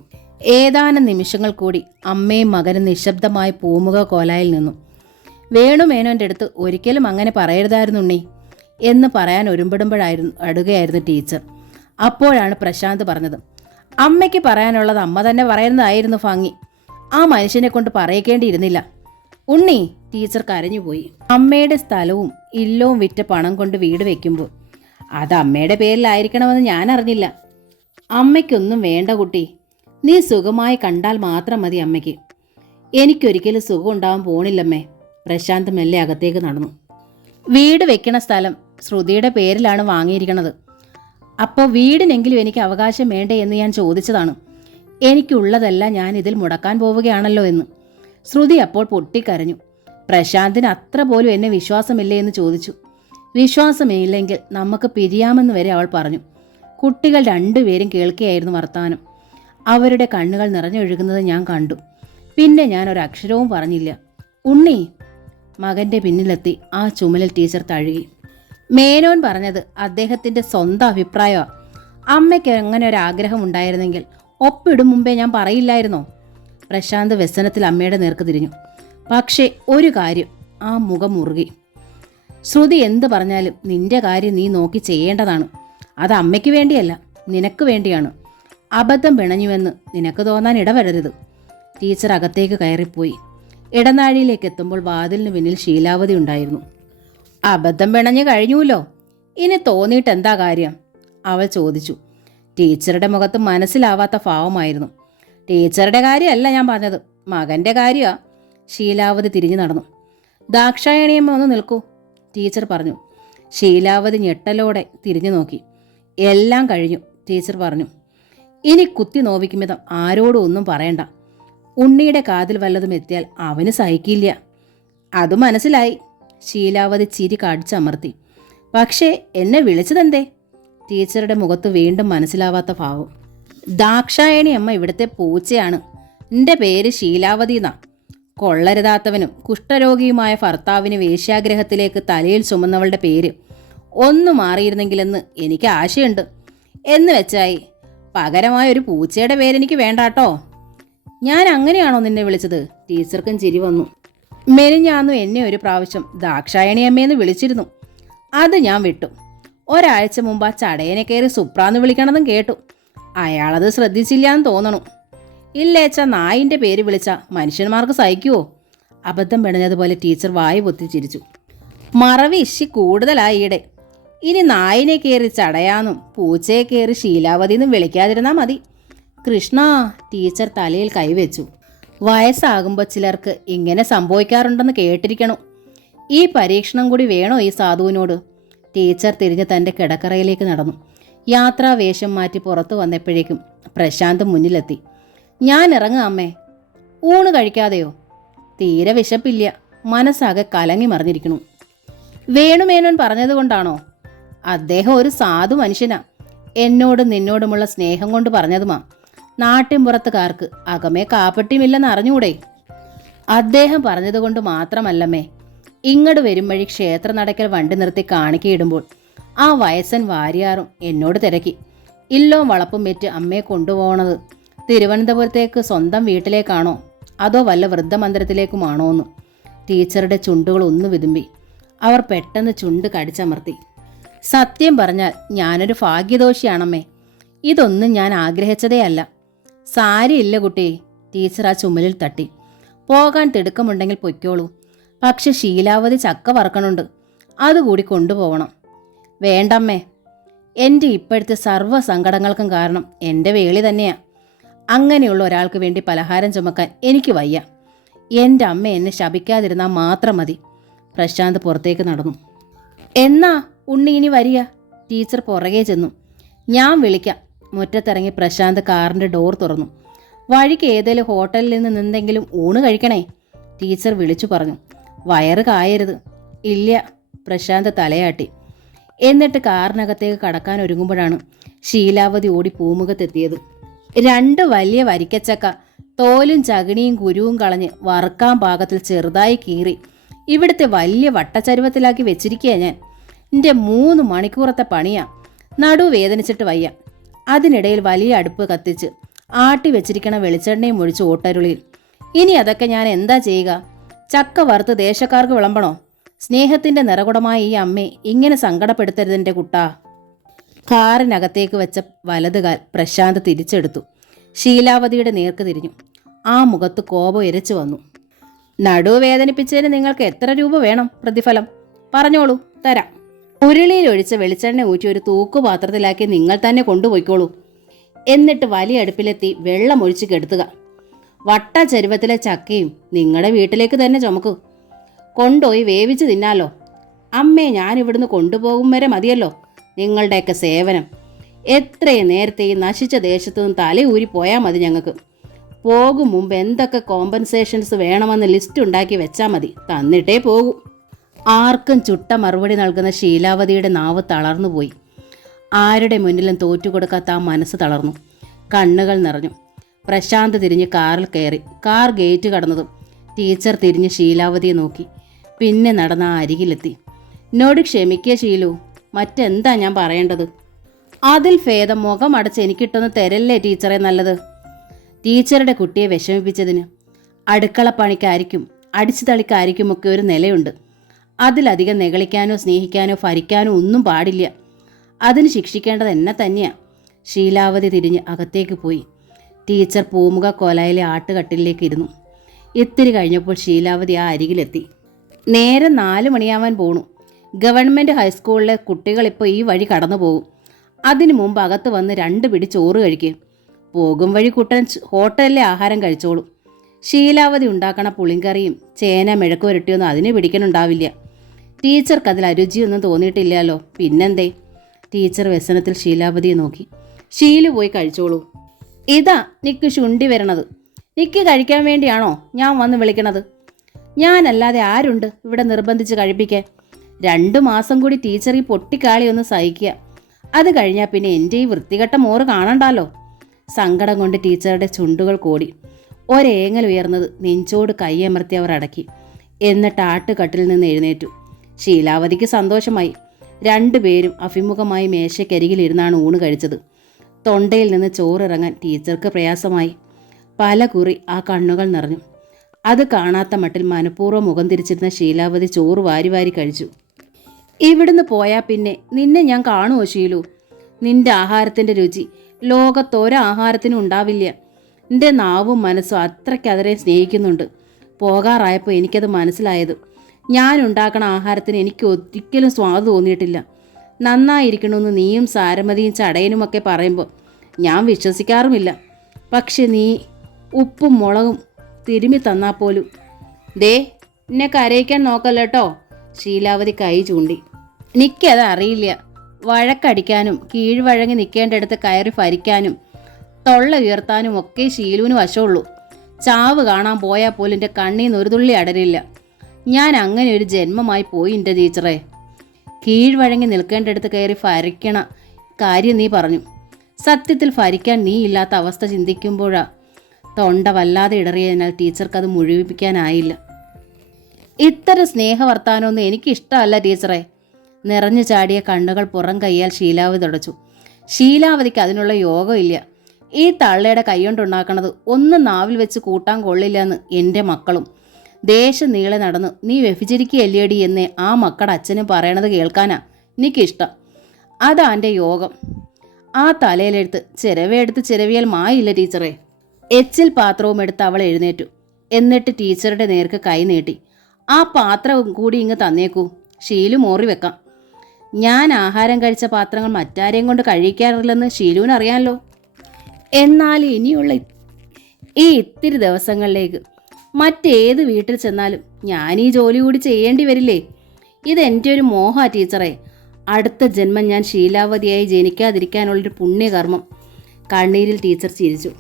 ഏതാനും നിമിഷങ്ങൾ കൂടി അമ്മയും മകനും നിശബ്ദമായി പൂമുഖ കോലായിൽ നിന്നു. വേണുമേനോൻ്റെ അടുത്ത് ഒരിക്കലും അങ്ങനെ പറയരുതായിരുന്നുണ്ണി എന്ന് പറയാൻ അടുകയായിരുന്നു ടീച്ചർ. അപ്പോഴാണ് പ്രശാന്ത് പറഞ്ഞത്. അമ്മയ്ക്ക് പറയാനുള്ളത് അമ്മ തന്നെ പറയുന്നതായിരുന്നു ഭംഗി. ആ മനുഷ്യനെ കൊണ്ട് പറയിക്കേണ്ടിയിരുന്നില്ല. ഉണ്ണി, ടീച്ചർ കരഞ്ഞുപോയി. അമ്മയുടെ സ്ഥലവും ഇല്ലവും വിറ്റ് പണം കൊണ്ട് വീട് വെക്കുമ്പോൾ അത് അമ്മയുടെ പേരിലായിരിക്കണമെന്ന് ഞാൻ അറിഞ്ഞില്ല. അമ്മയ്ക്കൊന്നും വേണ്ട കുട്ടി. നീ സുഖമായി കണ്ടാൽ മാത്രം മതി അമ്മയ്ക്ക്. എനിക്കൊരിക്കലും സുഖം ഉണ്ടാവാൻ പോണില്ലമ്മേ. പ്രശാന്ത് മെല്ലെ അകത്തേക്ക് നടന്നു. വീട് വെക്കണ സ്ഥലം ശ്രുതിയുടെ പേരിലാണ് വാങ്ങിയിരിക്കണത്. അപ്പോൾ വീടിനെങ്കിലും എനിക്ക് അവകാശം വേണ്ടേ എന്ന് ഞാൻ ചോദിച്ചതാണ്. എനിക്കുള്ളതെല്ലാം ഞാൻ ഇതിൽ മുടക്കാൻ പോവുകയാണല്ലോ എന്ന്. ശ്രുതി അപ്പോൾ പൊട്ടിക്കരഞ്ഞു. പ്രശാന്തിന് അത്ര പോലും എന്നെ വിശ്വാസമില്ലേ എന്ന് ചോദിച്ചു. വിശ്വാസമില്ലെങ്കിൽ നമുക്ക് പിരിയാമെന്ന് വരെ അവൾ പറഞ്ഞു. കുട്ടികൾ രണ്ടുപേരും കേൾക്കുകയായിരുന്നു വർത്തമാനം. അവരുടെ കണ്ണുകൾ നിറഞ്ഞൊഴുകുന്നത് ഞാൻ കണ്ടു. പിന്നെ ഞാൻ ഒരക്ഷരവും പറഞ്ഞില്ല. ഉണ്ണി, മകൻ്റെ പിന്നിലെത്തി ആ ചുമലിൽ ടീച്ചർ തഴുകി. മേനോൻ പറഞ്ഞത് അദ്ദേഹത്തിൻ്റെ സ്വന്തം അഭിപ്രായമാണ്. അമ്മയ്ക്ക് അങ്ങനെ ഒരാഗ്രഹം ഉണ്ടായിരുന്നെങ്കിൽ ഒപ്പിടും മുമ്പേ ഞാൻ പറയില്ലായിരുന്നോ? പ്രശാന്ത് വ്യസനത്തിൽ അമ്മയുടെ നേർക്ക് തിരിഞ്ഞു. പക്ഷേ ഒരു കാര്യം, ആ മുഖം മുറുകി. ശ്രുതി എന്ത് പറഞ്ഞാലും നിന്റെ കാര്യം നീ നോക്കി ചെയ്യേണ്ടതാണ്. അത് അമ്മയ്ക്ക് വേണ്ടിയല്ല, നിനക്ക് വേണ്ടിയാണ്. അബദ്ധം പിണഞ്ഞുവെന്ന് നിനക്ക് തോന്നാൻ ഇടവരരുത്. ടീച്ചർ അകത്തേക്ക് കയറിപ്പോയി. ഇടനാഴിയിലേക്ക് എത്തുമ്പോൾ വാതിലിന് പിന്നിൽ ശീലാവതി ഉണ്ടായിരുന്നു. അബദ്ധം പിണഞ്ഞു കഴിഞ്ഞുല്ലോ, ഇനി തോന്നിയിട്ട് എന്താ കാര്യം? അവൾ ചോദിച്ചു. ടീച്ചറുടെ മുഖത്ത് മനസ്സിലാവാത്ത ഭാവമായിരുന്നു. ടീച്ചറുടെ കാര്യമല്ല ഞാൻ പറഞ്ഞത്, മകൻ്റെ കാര്യമാണ്. ശീലാവതി തിരിഞ്ഞു നടന്നു. ദാക്ഷായണിയമ്മ ഒന്ന് നിൽക്കൂ, ടീച്ചർ പറഞ്ഞു. ശീലാവതി ഞെട്ടലോടെ തിരിഞ്ഞു നോക്കി. എല്ലാം കഴിഞ്ഞു, ടീച്ചർ പറഞ്ഞു. ഇനി കുത്തി നോവിക്കും വിധം ആരോടും ഒന്നും പറയണ്ട. ഉണ്ണിയുടെ കാതിൽ വല്ലതും എത്തിയാൽ അവന് സഹിക്കില്ല. അത് മനസ്സിലായി. ശീലാവതി ചിരി കടിച്ചമർത്തി. പക്ഷേ എന്നെ വിളിച്ചതെന്തേ? ടീച്ചറുടെ മുഖത്ത് വീണ്ടും മനസ്സിലാവാത്ത ഭാവം. ദാക്ഷായണി അമ്മ ഇവിടുത്തെ പൂച്ചയാണ്. എൻ്റെ പേര് ശീലാവതി എന്നാ. കൊള്ളരുതാത്തവനും കുഷ്ഠരോഗിയുമായ ഭർത്താവിന് വേശ്യാഗ്രഹത്തിലേക്ക് തലയിൽ ചുമന്നവളുടെ പേര് ഒന്നു മാറിയിരുന്നെങ്കിലെന്ന് എനിക്ക് ആശയുണ്ട്. എന്ന് വെച്ചായി പകരമായൊരു പൂച്ചയുടെ പേരെനിക്ക് വേണ്ടാട്ടോ. ഞാൻ അങ്ങനെയാണോ നിന്നെ വിളിച്ചത്? ടീച്ചർക്കും ചിരി വന്നു. മെലിഞ്ഞാന്നു എന്നെ ഒരു പ്രാവശ്യം ദാക്ഷായണി അമ്മയെന്ന് വിളിച്ചിരുന്നു. അത് ഞാൻ വിട്ടു. ഒരാഴ്ച മുമ്പ് ആ ചടയനെ കയറി സുപ്രാന്ന് വിളിക്കണമെന്നും കേട്ടു. അയാളത് ശ്രദ്ധിച്ചില്ലാന്ന് തോന്നണു. ഇല്ലേച്ച നായിൻ്റെ പേര് വിളിച്ച മനുഷ്യന്മാർക്ക് സഹിക്കുവോ? അബദ്ധം പിണഞ്ഞതുപോലെ ടീച്ചർ വായു പൊത്തി ചിരിച്ചു. മറവി ഇശി കൂടുതലായി ഈടെ. ഇനി നായിനെ കയറി ചടയാന്നും പൂച്ചയെ കയറി ശീലാവതിന്നും വിളിക്കാതിരുന്നാൽ മതി. കൃഷ്ണ, ടീച്ചർ തലയിൽ കൈവച്ചു. വയസ്സാകുമ്പോൾ ചിലർക്ക് ഇങ്ങനെ സംഭവിക്കാറുണ്ടെന്ന് കേട്ടിരിക്കണു. ഈ പരീക്ഷണം കൂടി വേണോ ഈ സാധുവിനോട്? ടീച്ചർ തിരിഞ്ഞ് തൻ്റെ കിടക്കറയിലേക്ക് നടന്നു. യാത്രാവേഷം മാറ്റി പുറത്തു വന്നപ്പോഴേക്കും പ്രശാന്ത് മുന്നിലെത്തി. ഞാൻ ഇറങ്ങുക അമ്മേ. ഊണ് കഴിക്കാതെയോ? തീരെ വിശപ്പില്ല, മനസ്സാകെ കലങ്ങി മറിഞ്ഞിരിക്കണു. വേണുമേനോൻ പറഞ്ഞതുകൊണ്ടാണോ? അദ്ദേഹം ഒരു സാധു മനുഷ്യനാ. എന്നോടും നിന്നോടുമുള്ള സ്നേഹം കൊണ്ട് പറഞ്ഞതുമാ. നാട്ടിൻപുറത്തുകാർക്ക് അകമേ കാപ്പട്ടിയുമില്ലെന്ന് അറിഞ്ഞൂടെ? അദ്ദേഹം പറഞ്ഞതുകൊണ്ട് മാത്രമല്ലമ്മേ. ഇങ്ങോട്ട് വരും വഴി ക്ഷേത്ര നടക്കൽ വണ്ടി നിർത്തി കാണിക്കയിടുമ്പോൾ ആ വയസ്സൻ വാരിയാറും എന്നോട് തിരക്കി, ഇല്ലോ വളപ്പും വെറ്റ് അമ്മയെ കൊണ്ടുപോകണത് തിരുവനന്തപുരത്തേക്ക് സ്വന്തം വീട്ടിലേക്കാണോ അതോ വല്ല വൃദ്ധമന്ദിരത്തിലേക്കുമാണോ എന്ന്. ടീച്ചറുടെ ചുണ്ടുകൾ ഒന്ന് വിതുമ്പി. അവർ പെട്ടെന്ന് ചുണ്ട് കടിച്ചമർത്തി. സത്യം പറഞ്ഞാൽ ഞാനൊരു ഭാഗ്യദോഷിയാണമ്മേ. ഇതൊന്നും ഞാൻ ആഗ്രഹിച്ചതേ അല്ല. സാരിയില്ല കുട്ടി. ടീച്ചർ ആ ചുമലിൽ തട്ടി. പോകാൻ തിടുക്കമുണ്ടെങ്കിൽ പൊയ്ക്കോളൂ. പക്ഷെ ശീലാവതി ചക്ക വറക്കണുണ്ട്, അതുകൂടി കൊണ്ടുപോകണം. വേണ്ടമ്മേ, എൻ്റെ ഇപ്പോഴത്തെ സർവ്വ സങ്കടങ്ങൾക്കും കാരണം എൻ്റെ വേളി തന്നെയാ. അങ്ങനെയുള്ള ഒരാൾക്ക് വേണ്ടി പലഹാരം ചുമക്കാൻ എനിക്ക് വയ്യ. എൻ്റെ അമ്മ എന്നെ ശപിക്കാതിരുന്നാൽ മാത്രം മതി. പ്രശാന്ത് പുറത്തേക്ക് നടന്നു. എന്നാ ഉണ്ണി ഇനി വരിക? ടീച്ചർ പുറകെ ചെന്നു. ഞാൻ വിളിക്കാം. മുറ്റത്തിറങ്ങി പ്രശാന്ത് കാറിൻ്റെ ഡോർ തുറന്നു. വഴിക്ക് ഏതെങ്കിലും ഹോട്ടലിൽ നിന്നെന്തെങ്കിലും ഊണ് കഴിക്കണേ, ടീച്ചർ വിളിച്ചു പറഞ്ഞു. വയറ് കായരുത്. ഇല്ല, പ്രശാന്ത് തലയാട്ടി. എന്നിട്ട് കാറിനകത്തേക്ക് കടക്കാൻ ഒരുങ്ങുമ്പോഴാണ് ശീലാവതി ഓടി പൂമുഖത്തെത്തിയത്. 2 വലിയ വരിക്കച്ചക്ക തോലും ചകിണിയും കുരുവും കളഞ്ഞ് വറുക്കാൻ പാകത്തിൽ ചെറുതായി കീറി ഇവിടുത്തെ വലിയ വട്ടച്ചരുവത്തിലാക്കി വെച്ചിരിക്കുക ഞാൻ. എൻ്റെ 3 മണിക്കൂറത്തെ പണിയാ. നടു വേദനിച്ചിട്ട് വയ്യ. അതിനിടയിൽ വലിയ അടുപ്പ് കത്തിച്ച് ആട്ടി വെച്ചിരിക്കണ വെളിച്ചെണ്ണയും ഒഴിച്ച് ഓട്ടരുളിയിൽ. ഇനി അതൊക്കെ ഞാൻ എന്താ ചെയ്യുക? ചക്ക വറുത്ത് ദേശക്കാർക്ക് വിളമ്പണോ? സ്നേഹത്തിൻ്റെ നിറകുടമായ ഈ അമ്മയെ ഇങ്ങനെ സങ്കടപ്പെടുത്തരുതെൻ്റെ കുട്ടാ. കാറിനകത്തേക്ക് വെച്ച വലതുകാൽ പ്രശാന്ത് തിരിച്ചെടുത്തു. ശീലാവതിയുടെ നേർക്ക് തിരിഞ്ഞു. ആ മുഖത്ത് കോപം ഇരച്ചു വന്നു. നടു വേദനിപ്പിച്ചതിന് നിങ്ങൾക്ക് എത്ര രൂപ വേണം പ്രതിഫലം? പറഞ്ഞോളൂ, തരാം. ഉരുളിയിൽ ഒഴിച്ച വെളിച്ചെണ്ണ ഊറ്റി ഒരു തൂക്കുപാത്രത്തിലാക്കി നിങ്ങൾ തന്നെ കൊണ്ടുപോയിക്കോളൂ. എന്നിട്ട് വലിയ അടുപ്പിലെത്തി വെള്ളം ഒഴിച്ച് കെടുത്തുക. വട്ട ചരുവത്തിലെ ചക്കയും നിങ്ങളുടെ വീട്ടിലേക്ക് തന്നെ ചുമക്കൂ. കൊണ്ടുപോയി വേവിച്ച് തിന്നാലോ. അമ്മേ, ഞാനിവിടുന്ന് കൊണ്ടുപോകും വരെ മതിയല്ലോ നിങ്ങളുടെയൊക്കെ സേവനം. എത്രയും നേരത്തെ ഈ നശിച്ച ദേശത്തു നിന്ന് തലയൂരി പോയാൽ മതി. ഞങ്ങൾക്ക് പോകും മുമ്പ് എന്തൊക്കെ കോമ്പൻസേഷൻസ് വേണമെന്ന് ലിസ്റ്റ് ഉണ്ടാക്കി വെച്ചാൽ മതി. തന്നിട്ടേ പോകൂ. ആർക്കും ചുട്ട മറുപടി നൽകുന്ന ശീലാവതിയുടെ നാവ് തളർന്നുപോയി. ആരുടെ മുന്നിലും തോറ്റുകൊടുക്കാത്ത ആ മനസ്സ് തളർന്നു. കണ്ണുകൾ നിറഞ്ഞു. പ്രശാന്ത് തിരിഞ്ഞ് കാറിൽ കയറി. കാർ ഗേറ്റ് കടന്നതും ടീച്ചർ തിരിഞ്ഞ് ശീലാവതിയെ നോക്കി. പിന്നെ നടന്ന ആ അരികിലെത്തി. എന്നോട് ക്ഷമിക്കുക ശീലു, മറ്റെന്താ ഞാൻ പറയേണ്ടത്? അതിൽ ഭേദം മുഖം അടച്ച് എനിക്കിട്ടൊന്ന് തരല്ലേ ടീച്ചറെ നല്ലത്. ടീച്ചറുടെ കുട്ടിയെ വിഷമിപ്പിച്ചതിന് അടുക്കളപ്പണിക്കായിരിക്കും അടിച്ചു തളിക്കായിരിക്കുമൊക്കെ ഒരു നിലയുണ്ട്. അതിലധികം നെകളിക്കാനോ സ്നേഹിക്കാനോ ഭരിക്കാനോ ഒന്നും പാടില്ല. അതിന് ശിക്ഷിക്കേണ്ടത് എന്നെ തന്നെയാ. ശീലാവതി തിരിഞ്ഞ് അകത്തേക്ക് പോയി. ടീച്ചർ പൂമുഖ കോലായിലെ ആട്ടുകട്ടിലേക്ക് ഇരുന്നു. ഇത്തിരി കഴിഞ്ഞപ്പോൾ ശീലാവതി ആ അരികിലെത്തി. നേരെ 4 മണിയാവാൻ പോണു. ഗവൺമെൻറ് ഹൈസ്കൂളിലെ കുട്ടികളിപ്പോൾ ഈ വഴി കടന്നു പോകും. അതിനു മുമ്പ് അകത്ത് വന്ന് 2 പിടി ചോറ് കഴിക്കുക. പോകും വഴി കുട്ടൻ ഹോട്ടലിലെ ആഹാരം കഴിച്ചോളൂ. ശീലാവതി ഉണ്ടാക്കണ പുളിങ്കറിയും ചേന മെഴക്ക് പുരട്ടിയൊന്നും അതിന് പിടിക്കണുണ്ടാവില്ല. ടീച്ചർക്ക് അതിൽ അരുചിയൊന്നും തോന്നിയിട്ടില്ലല്ലോ. പിന്നെന്തേ? ടീച്ചർ വ്യസനത്തിൽ ശീലാവതിയെ നോക്കി. ശീലു പോയി കഴിച്ചോളൂ. ഇതാ നിക്ക് ശുണ്ടി വരണത്. നിക്ക് കഴിക്കാൻ വേണ്ടിയാണോ ഞാൻ വന്ന് വിളിക്കണത്? ഞാനല്ലാതെ ആരുണ്ട് ഇവിടെ നിർബന്ധിച്ച് കഴിപ്പിക്കാൻ? 2 മാസം കൂടി ടീച്ചർ ഈ പൊട്ടിക്കാളി ഒന്ന് സഹിക്കുക. അത് കഴിഞ്ഞാൽ പിന്നെ എൻ്റെ ഈ വൃത്തികെട്ട മോറ് കാണണ്ടല്ലോ. സങ്കടം കൊണ്ട് ടീച്ചറുടെ ചുണ്ടുകൾ കോടി. ഒരേങ്ങൽ ഉയർന്നത് നെഞ്ചോട് കൈയമർത്തി അവർ അടക്കി. എന്നിട്ട് ആട്ടുകട്ടിൽ നിന്ന് എഴുന്നേറ്റു. ശീലാവതിക്ക് സന്തോഷമായി. 2 പേരും അഭിമുഖമായി മേശയ്ക്കരികിലിരുന്നാണ് ഊണ് കഴിച്ചത്. തൊണ്ടയിൽ നിന്ന് ചോറിറങ്ങാൻ ടീച്ചർക്ക് പ്രയാസമായി. പല കുറി ആ കണ്ണുകൾ നിറഞ്ഞു. അത് കാണാത്ത മട്ടിൽ മനഃപൂർവ്വം മുഖം തിരിച്ചിരുന്ന ശീലാവതി ചോറ് വാരി വാരി കഴിച്ചു. ഇവിടുന്ന് പോയാൽ പിന്നെ നിന്നെ ഞാൻ കാണുമോ ശീലു? നിന്റെ ആഹാരത്തിൻ്റെ രുചി ലോകത്തൊരാഹാരത്തിനും ഉണ്ടാവില്ല. എൻ്റെ നാവും മനസ്സും അത്രയ്ക്കതിരെ സ്നേഹിക്കുന്നുണ്ട്. പോകാറായപ്പോൾ എനിക്കത് മനസ്സിലായത്. ഞാൻ ഉണ്ടാക്കണ ആഹാരത്തിന് എനിക്ക് ഒരിക്കലും സ്വാദ് തോന്നിയിട്ടില്ല. നന്നായിരിക്കണമെന്ന് നീയും സാരമതിയും ചടയനുമൊക്കെ പറയുമ്പോൾ ഞാൻ വിശ്വസിക്കാറുമില്ല. പക്ഷെ നീ ഉപ്പും മുളകും തിരുമ്മി തന്നാൽ പോലും. ദേ, എന്നെ കരയിക്കാൻ നോക്കല്ലോ. ശീലാവതി കൈ ചൂണ്ടി. എനിക്കത് അറിയില്ല. വഴക്കടിക്കാനും കീഴ്വഴങ്ങി നിൽക്കേണ്ടടുത്ത് കയറി ഭരിക്കാനും തൊള്ള ഉയർത്താനും ഒക്കെ ശീലുവിന് വശമുള്ളൂ. ചാവ് കാണാൻ പോയാൽ പോലും എൻ്റെ കണ്ണീന്ന് ഒരു തുള്ളി അടരില്ല. ഞാൻ അങ്ങനെ ഒരു ജന്മമായി പോയി എൻ്റെ ടീച്ചറെ. കീഴ്വഴങ്ങി നിൽക്കേണ്ടടുത്ത് കയറി ഭരിക്കണ കാര്യം നീ പറഞ്ഞു. സത്യത്തിൽ ഭരിക്കാൻ നീ ഇല്ലാത്ത അവസ്ഥ ചിന്തിക്കുമ്പോഴാ തൊണ്ട വല്ലാതെ ഇടറിയതിനാൽ ടീച്ചർക്കത് മുഴുവിപ്പിക്കാനായില്ല. ഇത്തരം സ്നേഹവർത്താനമൊന്നും എനിക്കിഷ്ടമല്ല ടീച്ചറെ. നിറഞ്ഞു ചാടിയ കണ്ണുകൾ പുറം കൈയാൽ ശീലാവതി തുടച്ചു. ശീലാവതിക്ക് അതിനുള്ള യോഗമില്ല. ഈ തള്ളയുടെ കൈകൊണ്ടുണ്ടാക്കണത് ഒന്നും നാവിൽ വെച്ച് കൂട്ടാൻ കൊള്ളില്ല എന്ന് എൻ്റെ മക്കളും ദേശം നീളെ നടന്ന് നീ വ്യഭിചരിക്കുകയല്ലേടി എന്ന് ആ മക്കളുടെ അച്ഛനും പറയണത് കേൾക്കാനാ എനിക്കിഷ്ടം. അതാ എൻ്റെ യോഗം. ആ തലയിലെടുത്ത് ചിരവയെടുത്ത് ചിരവിയാൽ മായില്ല ടീച്ചറെ. എച്ചിൽ പാത്രവും എടുത്ത് അവൾ എഴുന്നേറ്റു. എന്നിട്ട് ടീച്ചറുടെ നേർക്ക് കൈ നീട്ടി. ആ പാത്രവും കൂടി ഇങ്ങ് തന്നേക്കൂ. ഷീലു മോറി വെക്കാം. ഞാൻ ആഹാരം കഴിച്ച പാത്രങ്ങൾ മറ്റാരെയും കൊണ്ട് കഴിക്കാറില്ലെന്ന് ഷീലുവിന് അറിയാമല്ലോ. എന്നാൽ ഇനിയുള്ള ഈ ഇത്തിരി ദിവസങ്ങളിലേക്ക് മറ്റേത് വീട്ടിൽ ചെന്നാലും ഞാൻ ഈ ജോലി കൂടി ചെയ്യേണ്ടി വരില്ലേ? ഇതെൻ്റെ ഒരു മോഹ ടീച്ചറെ. അടുത്ത ജന്മം ഞാൻ ശീലാവതിയായി ജനിക്കാതിരിക്കാനുള്ളൊരു പുണ്യകർമ്മം. കണ്ണീരിൽ ടീച്ചർ ചിരിച്ചു.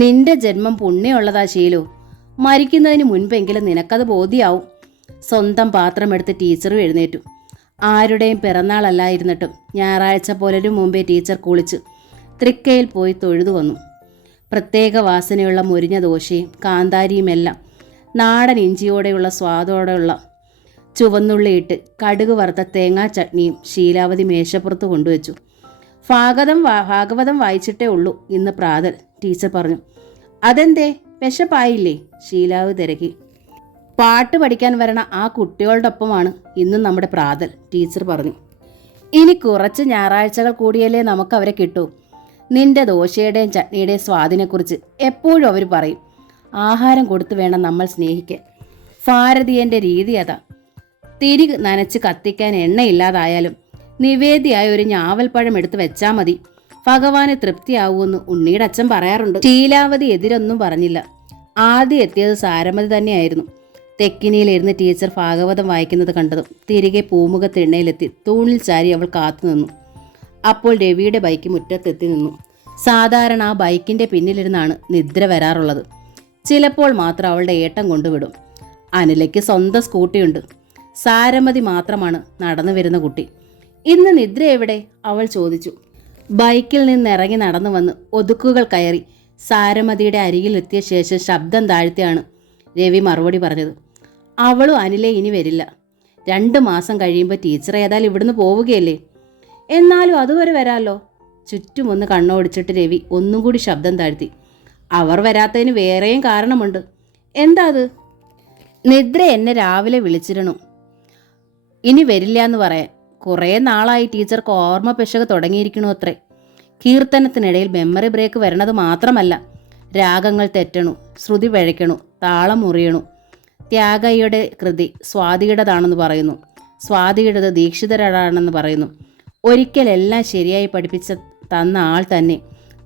നിന്റെ ജന്മം പുണ്യമുള്ളതാ ശീലു. മരിക്കുന്നതിന് മുൻപെങ്കിലും നിനക്കത് ബോധ്യാവും. സ്വന്തം പാത്രമെടുത്ത് ടീച്ചറും എഴുന്നേറ്റു. ആരുടെയും പിറന്നാളല്ലായിരുന്നിട്ടും ഞായറാഴ്ച പുലരും മുമ്പേ ടീച്ചർ കുളിച്ച് തൃക്കയിൽ പോയി തൊഴുതു വന്നു. പ്രത്യേക വാസനയുള്ള മുരിഞ്ഞ ദോശയും കാന്താരിയുമെല്ലാം നാടൻ ഇഞ്ചിയോടെയുള്ള സ്വാദോടെയുള്ള ചുവന്നുള്ളിയിട്ട് കടുക് വറുത്ത തേങ്ങാ ചട്നിയും ശീലാവതി മേശപ്പുറത്ത് കൊണ്ടുവച്ചു. ഭാഗവതം വായിച്ചിട്ടേ ഉള്ളൂ ഇന്ന് പ്രാതൽ, ടീച്ചർ പറഞ്ഞു. അതെന്തേ, വിശപ്പായില്ലേ? ശീലാവതി തിരക്കി. പാട്ട് പഠിക്കാൻ വരണ ആ കുട്ടികളുടെ ഒപ്പമാണ് ഇന്നും നമ്മുടെ പ്രാതൽ, ടീച്ചർ പറഞ്ഞു. ഇനി കുറച്ച് ഞായറാഴ്ചകൾ കൂടിയല്ലേ നമുക്ക് അവരെ കിട്ടൂ. നിന്റെ ദോശയുടെയും ചട്നിയുടെയും സ്വാദിനെക്കുറിച്ച് എപ്പോഴും അവർ പറയും. ആഹാരം കൊടുത്തു വേണം നമ്മൾ സ്നേഹിക്കാൻ. ഭാരതീയൻ്റെ രീതി അതാ. തിരി നനച്ച് കത്തിക്കാൻ എണ്ണയില്ലാതായാലും നിവേദ്യമായ ഒരു ഞാവൽപ്പഴം എടുത്ത് വെച്ചാൽ മതി, ഭഗവാന് തൃപ്തിയാവുമെന്ന് ഉണ്ണിയുടെ അച്ഛൻ പറയാറുണ്ട്. ശീലാവതി എതിരൊന്നും പറഞ്ഞില്ല. ആദ്യം എത്തിയത് സാരമതി തന്നെയായിരുന്നു. തെക്കിനിയിലിരുന്ന് ടീച്ചർ ഭാഗവതം വായിക്കുന്നത് കണ്ടതും തിരികെ പൂമുഖത്തെണ്ണയിലെത്തി തൂണിൽ ചാരി അവൾ കാത്തുനിന്നു. അപ്പോൾ രവിയുടെ ബൈക്ക് മുറ്റത്തെത്തി നിന്നു. സാധാരണ ആ ബൈക്കിൻ്റെ പിന്നിലിരുന്നാണ് നിദ്ര വരാറുള്ളത്. ചിലപ്പോൾ മാത്രം അവളുടെ ഏട്ടം കൊണ്ടുവിടും. അനിലയ്ക്ക് സ്വന്തം സ്കൂട്ടിയുണ്ട്. സാരമതി മാത്രമാണ് നടന്നു വരുന്ന കുട്ടി. ഇന്ന് നിദ്ര എവിടെ? അവൾ ചോദിച്ചു. ബൈക്കിൽ നിന്നിറങ്ങി നടന്നു വന്ന് ഒതുക്കുകൾ കയറി സാരമതിയുടെ അരികിലെത്തിയ ശേഷം ശബ്ദം താഴ്ത്തിയാണ് രവി മറുപടി പറഞ്ഞത്. അവളും അനിലെ ഇനി വരില്ല. 2 മാസം കഴിയുമ്പോൾ ടീച്ചർ ഏതായാലും ഇവിടുന്ന് പോവുകയല്ലേ. എന്നാലും അതുവരെ വരാമല്ലോ. ചുറ്റുമൊന്ന് കണ്ണോടിച്ചിട്ട് രവി ഒന്നും കൂടി ശബ്ദം താഴ്ത്തി. അവർ വരാത്തതിന് വേറെയും കാരണമുണ്ട്. എന്താ അത്? നിദ്ര എന്നെ രാവിലെ വിളിച്ചിരുന്നു ഇനി വരില്ല എന്ന് പറയാൻ. കുറേ നാളായി ടീച്ചർക്ക് ഓർമ്മ പിശക് തുടങ്ങിയിരിക്കണു അത്രേ. കീർത്തനത്തിനിടയിൽ മെമ്മറി ബ്രേക്ക് വരണത് മാത്രമല്ല, രാഗങ്ങൾ തെറ്റണു, ശ്രുതി പിഴയ്ക്കണു, താളം മുറിയണു. ത്യാഗയ്യയുടെ കൃതി സ്വാതിയുടേതാണെന്ന് പറയുന്നു, സ്വാതിയുടേത് ദീക്ഷിതരാണെന്ന് പറയുന്നു. ഒരിക്കലെല്ലാം ശരിയായി പഠിപ്പിച്ച തന്ന ആൾ തന്നെ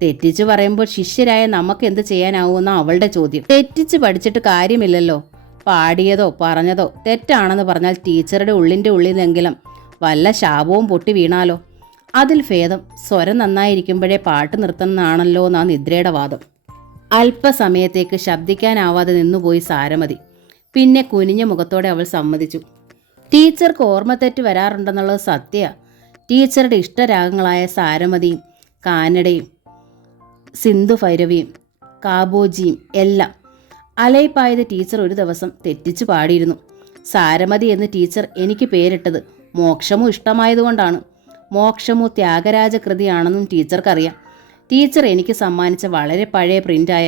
തെറ്റിച്ച് പറയുമ്പോൾ ശിഷ്യരായ നമുക്ക് എന്ത് ചെയ്യാനാവുമെന്ന അവളുടെ ചോദ്യം. തെറ്റിച്ച് പഠിച്ചിട്ട് കാര്യമില്ലല്ലോ. പാടിയതോ പറഞ്ഞതോ തെറ്റാണെന്ന് പറഞ്ഞാൽ ടീച്ചറുടെ ഉള്ളിൻ്റെ ഉള്ളിലെങ്കിലും വല്ല ശാപവും പൊട്ടി വീണാലോ. അതിൽ ഭേദം സ്വരം നന്നായിരിക്കുമ്പോഴേ പാട്ട് നിർത്തുന്നതാണല്ലോ എന്നാ നിദ്രയുടെ വാദം. അല്പസമയത്തേക്ക് ശബ്ദിക്കാനാവാതെ നിന്നുപോയി സാരമതി. പിന്നെ കുനിഞ്ഞ മുഖത്തോടെ അവൾ സമ്മതിച്ചു. ടീച്ചർക്ക് ഓർമ്മത്തെറ്റ് വരാറുണ്ടെന്നുള്ളത് സത്യമാണ്. ടീച്ചറുടെ ഇഷ്ടരാഗങ്ങളായ സാരമതിയും കാനഡയും സിന്ധു ഭൈരവിയും കാബോജിയും എല്ലാം അലയിപ്പായത് ടീച്ചർ ഒരു ദിവസം തെറ്റിച്ചു പാടിയിരുന്നു. സാരമതി എന്ന് ടീച്ചർ എനിക്ക് പേരിട്ടത് മോക്ഷമു ഇഷ്ടമായതുകൊണ്ടാണ്. മോക്ഷമു ത്യാഗരാജ കൃതിയാണെന്നും ടീച്ചർക്കറിയാം. ടീച്ചർ എനിക്ക് സമ്മാനിച്ച വളരെ പഴയ പ്രിൻ്റായ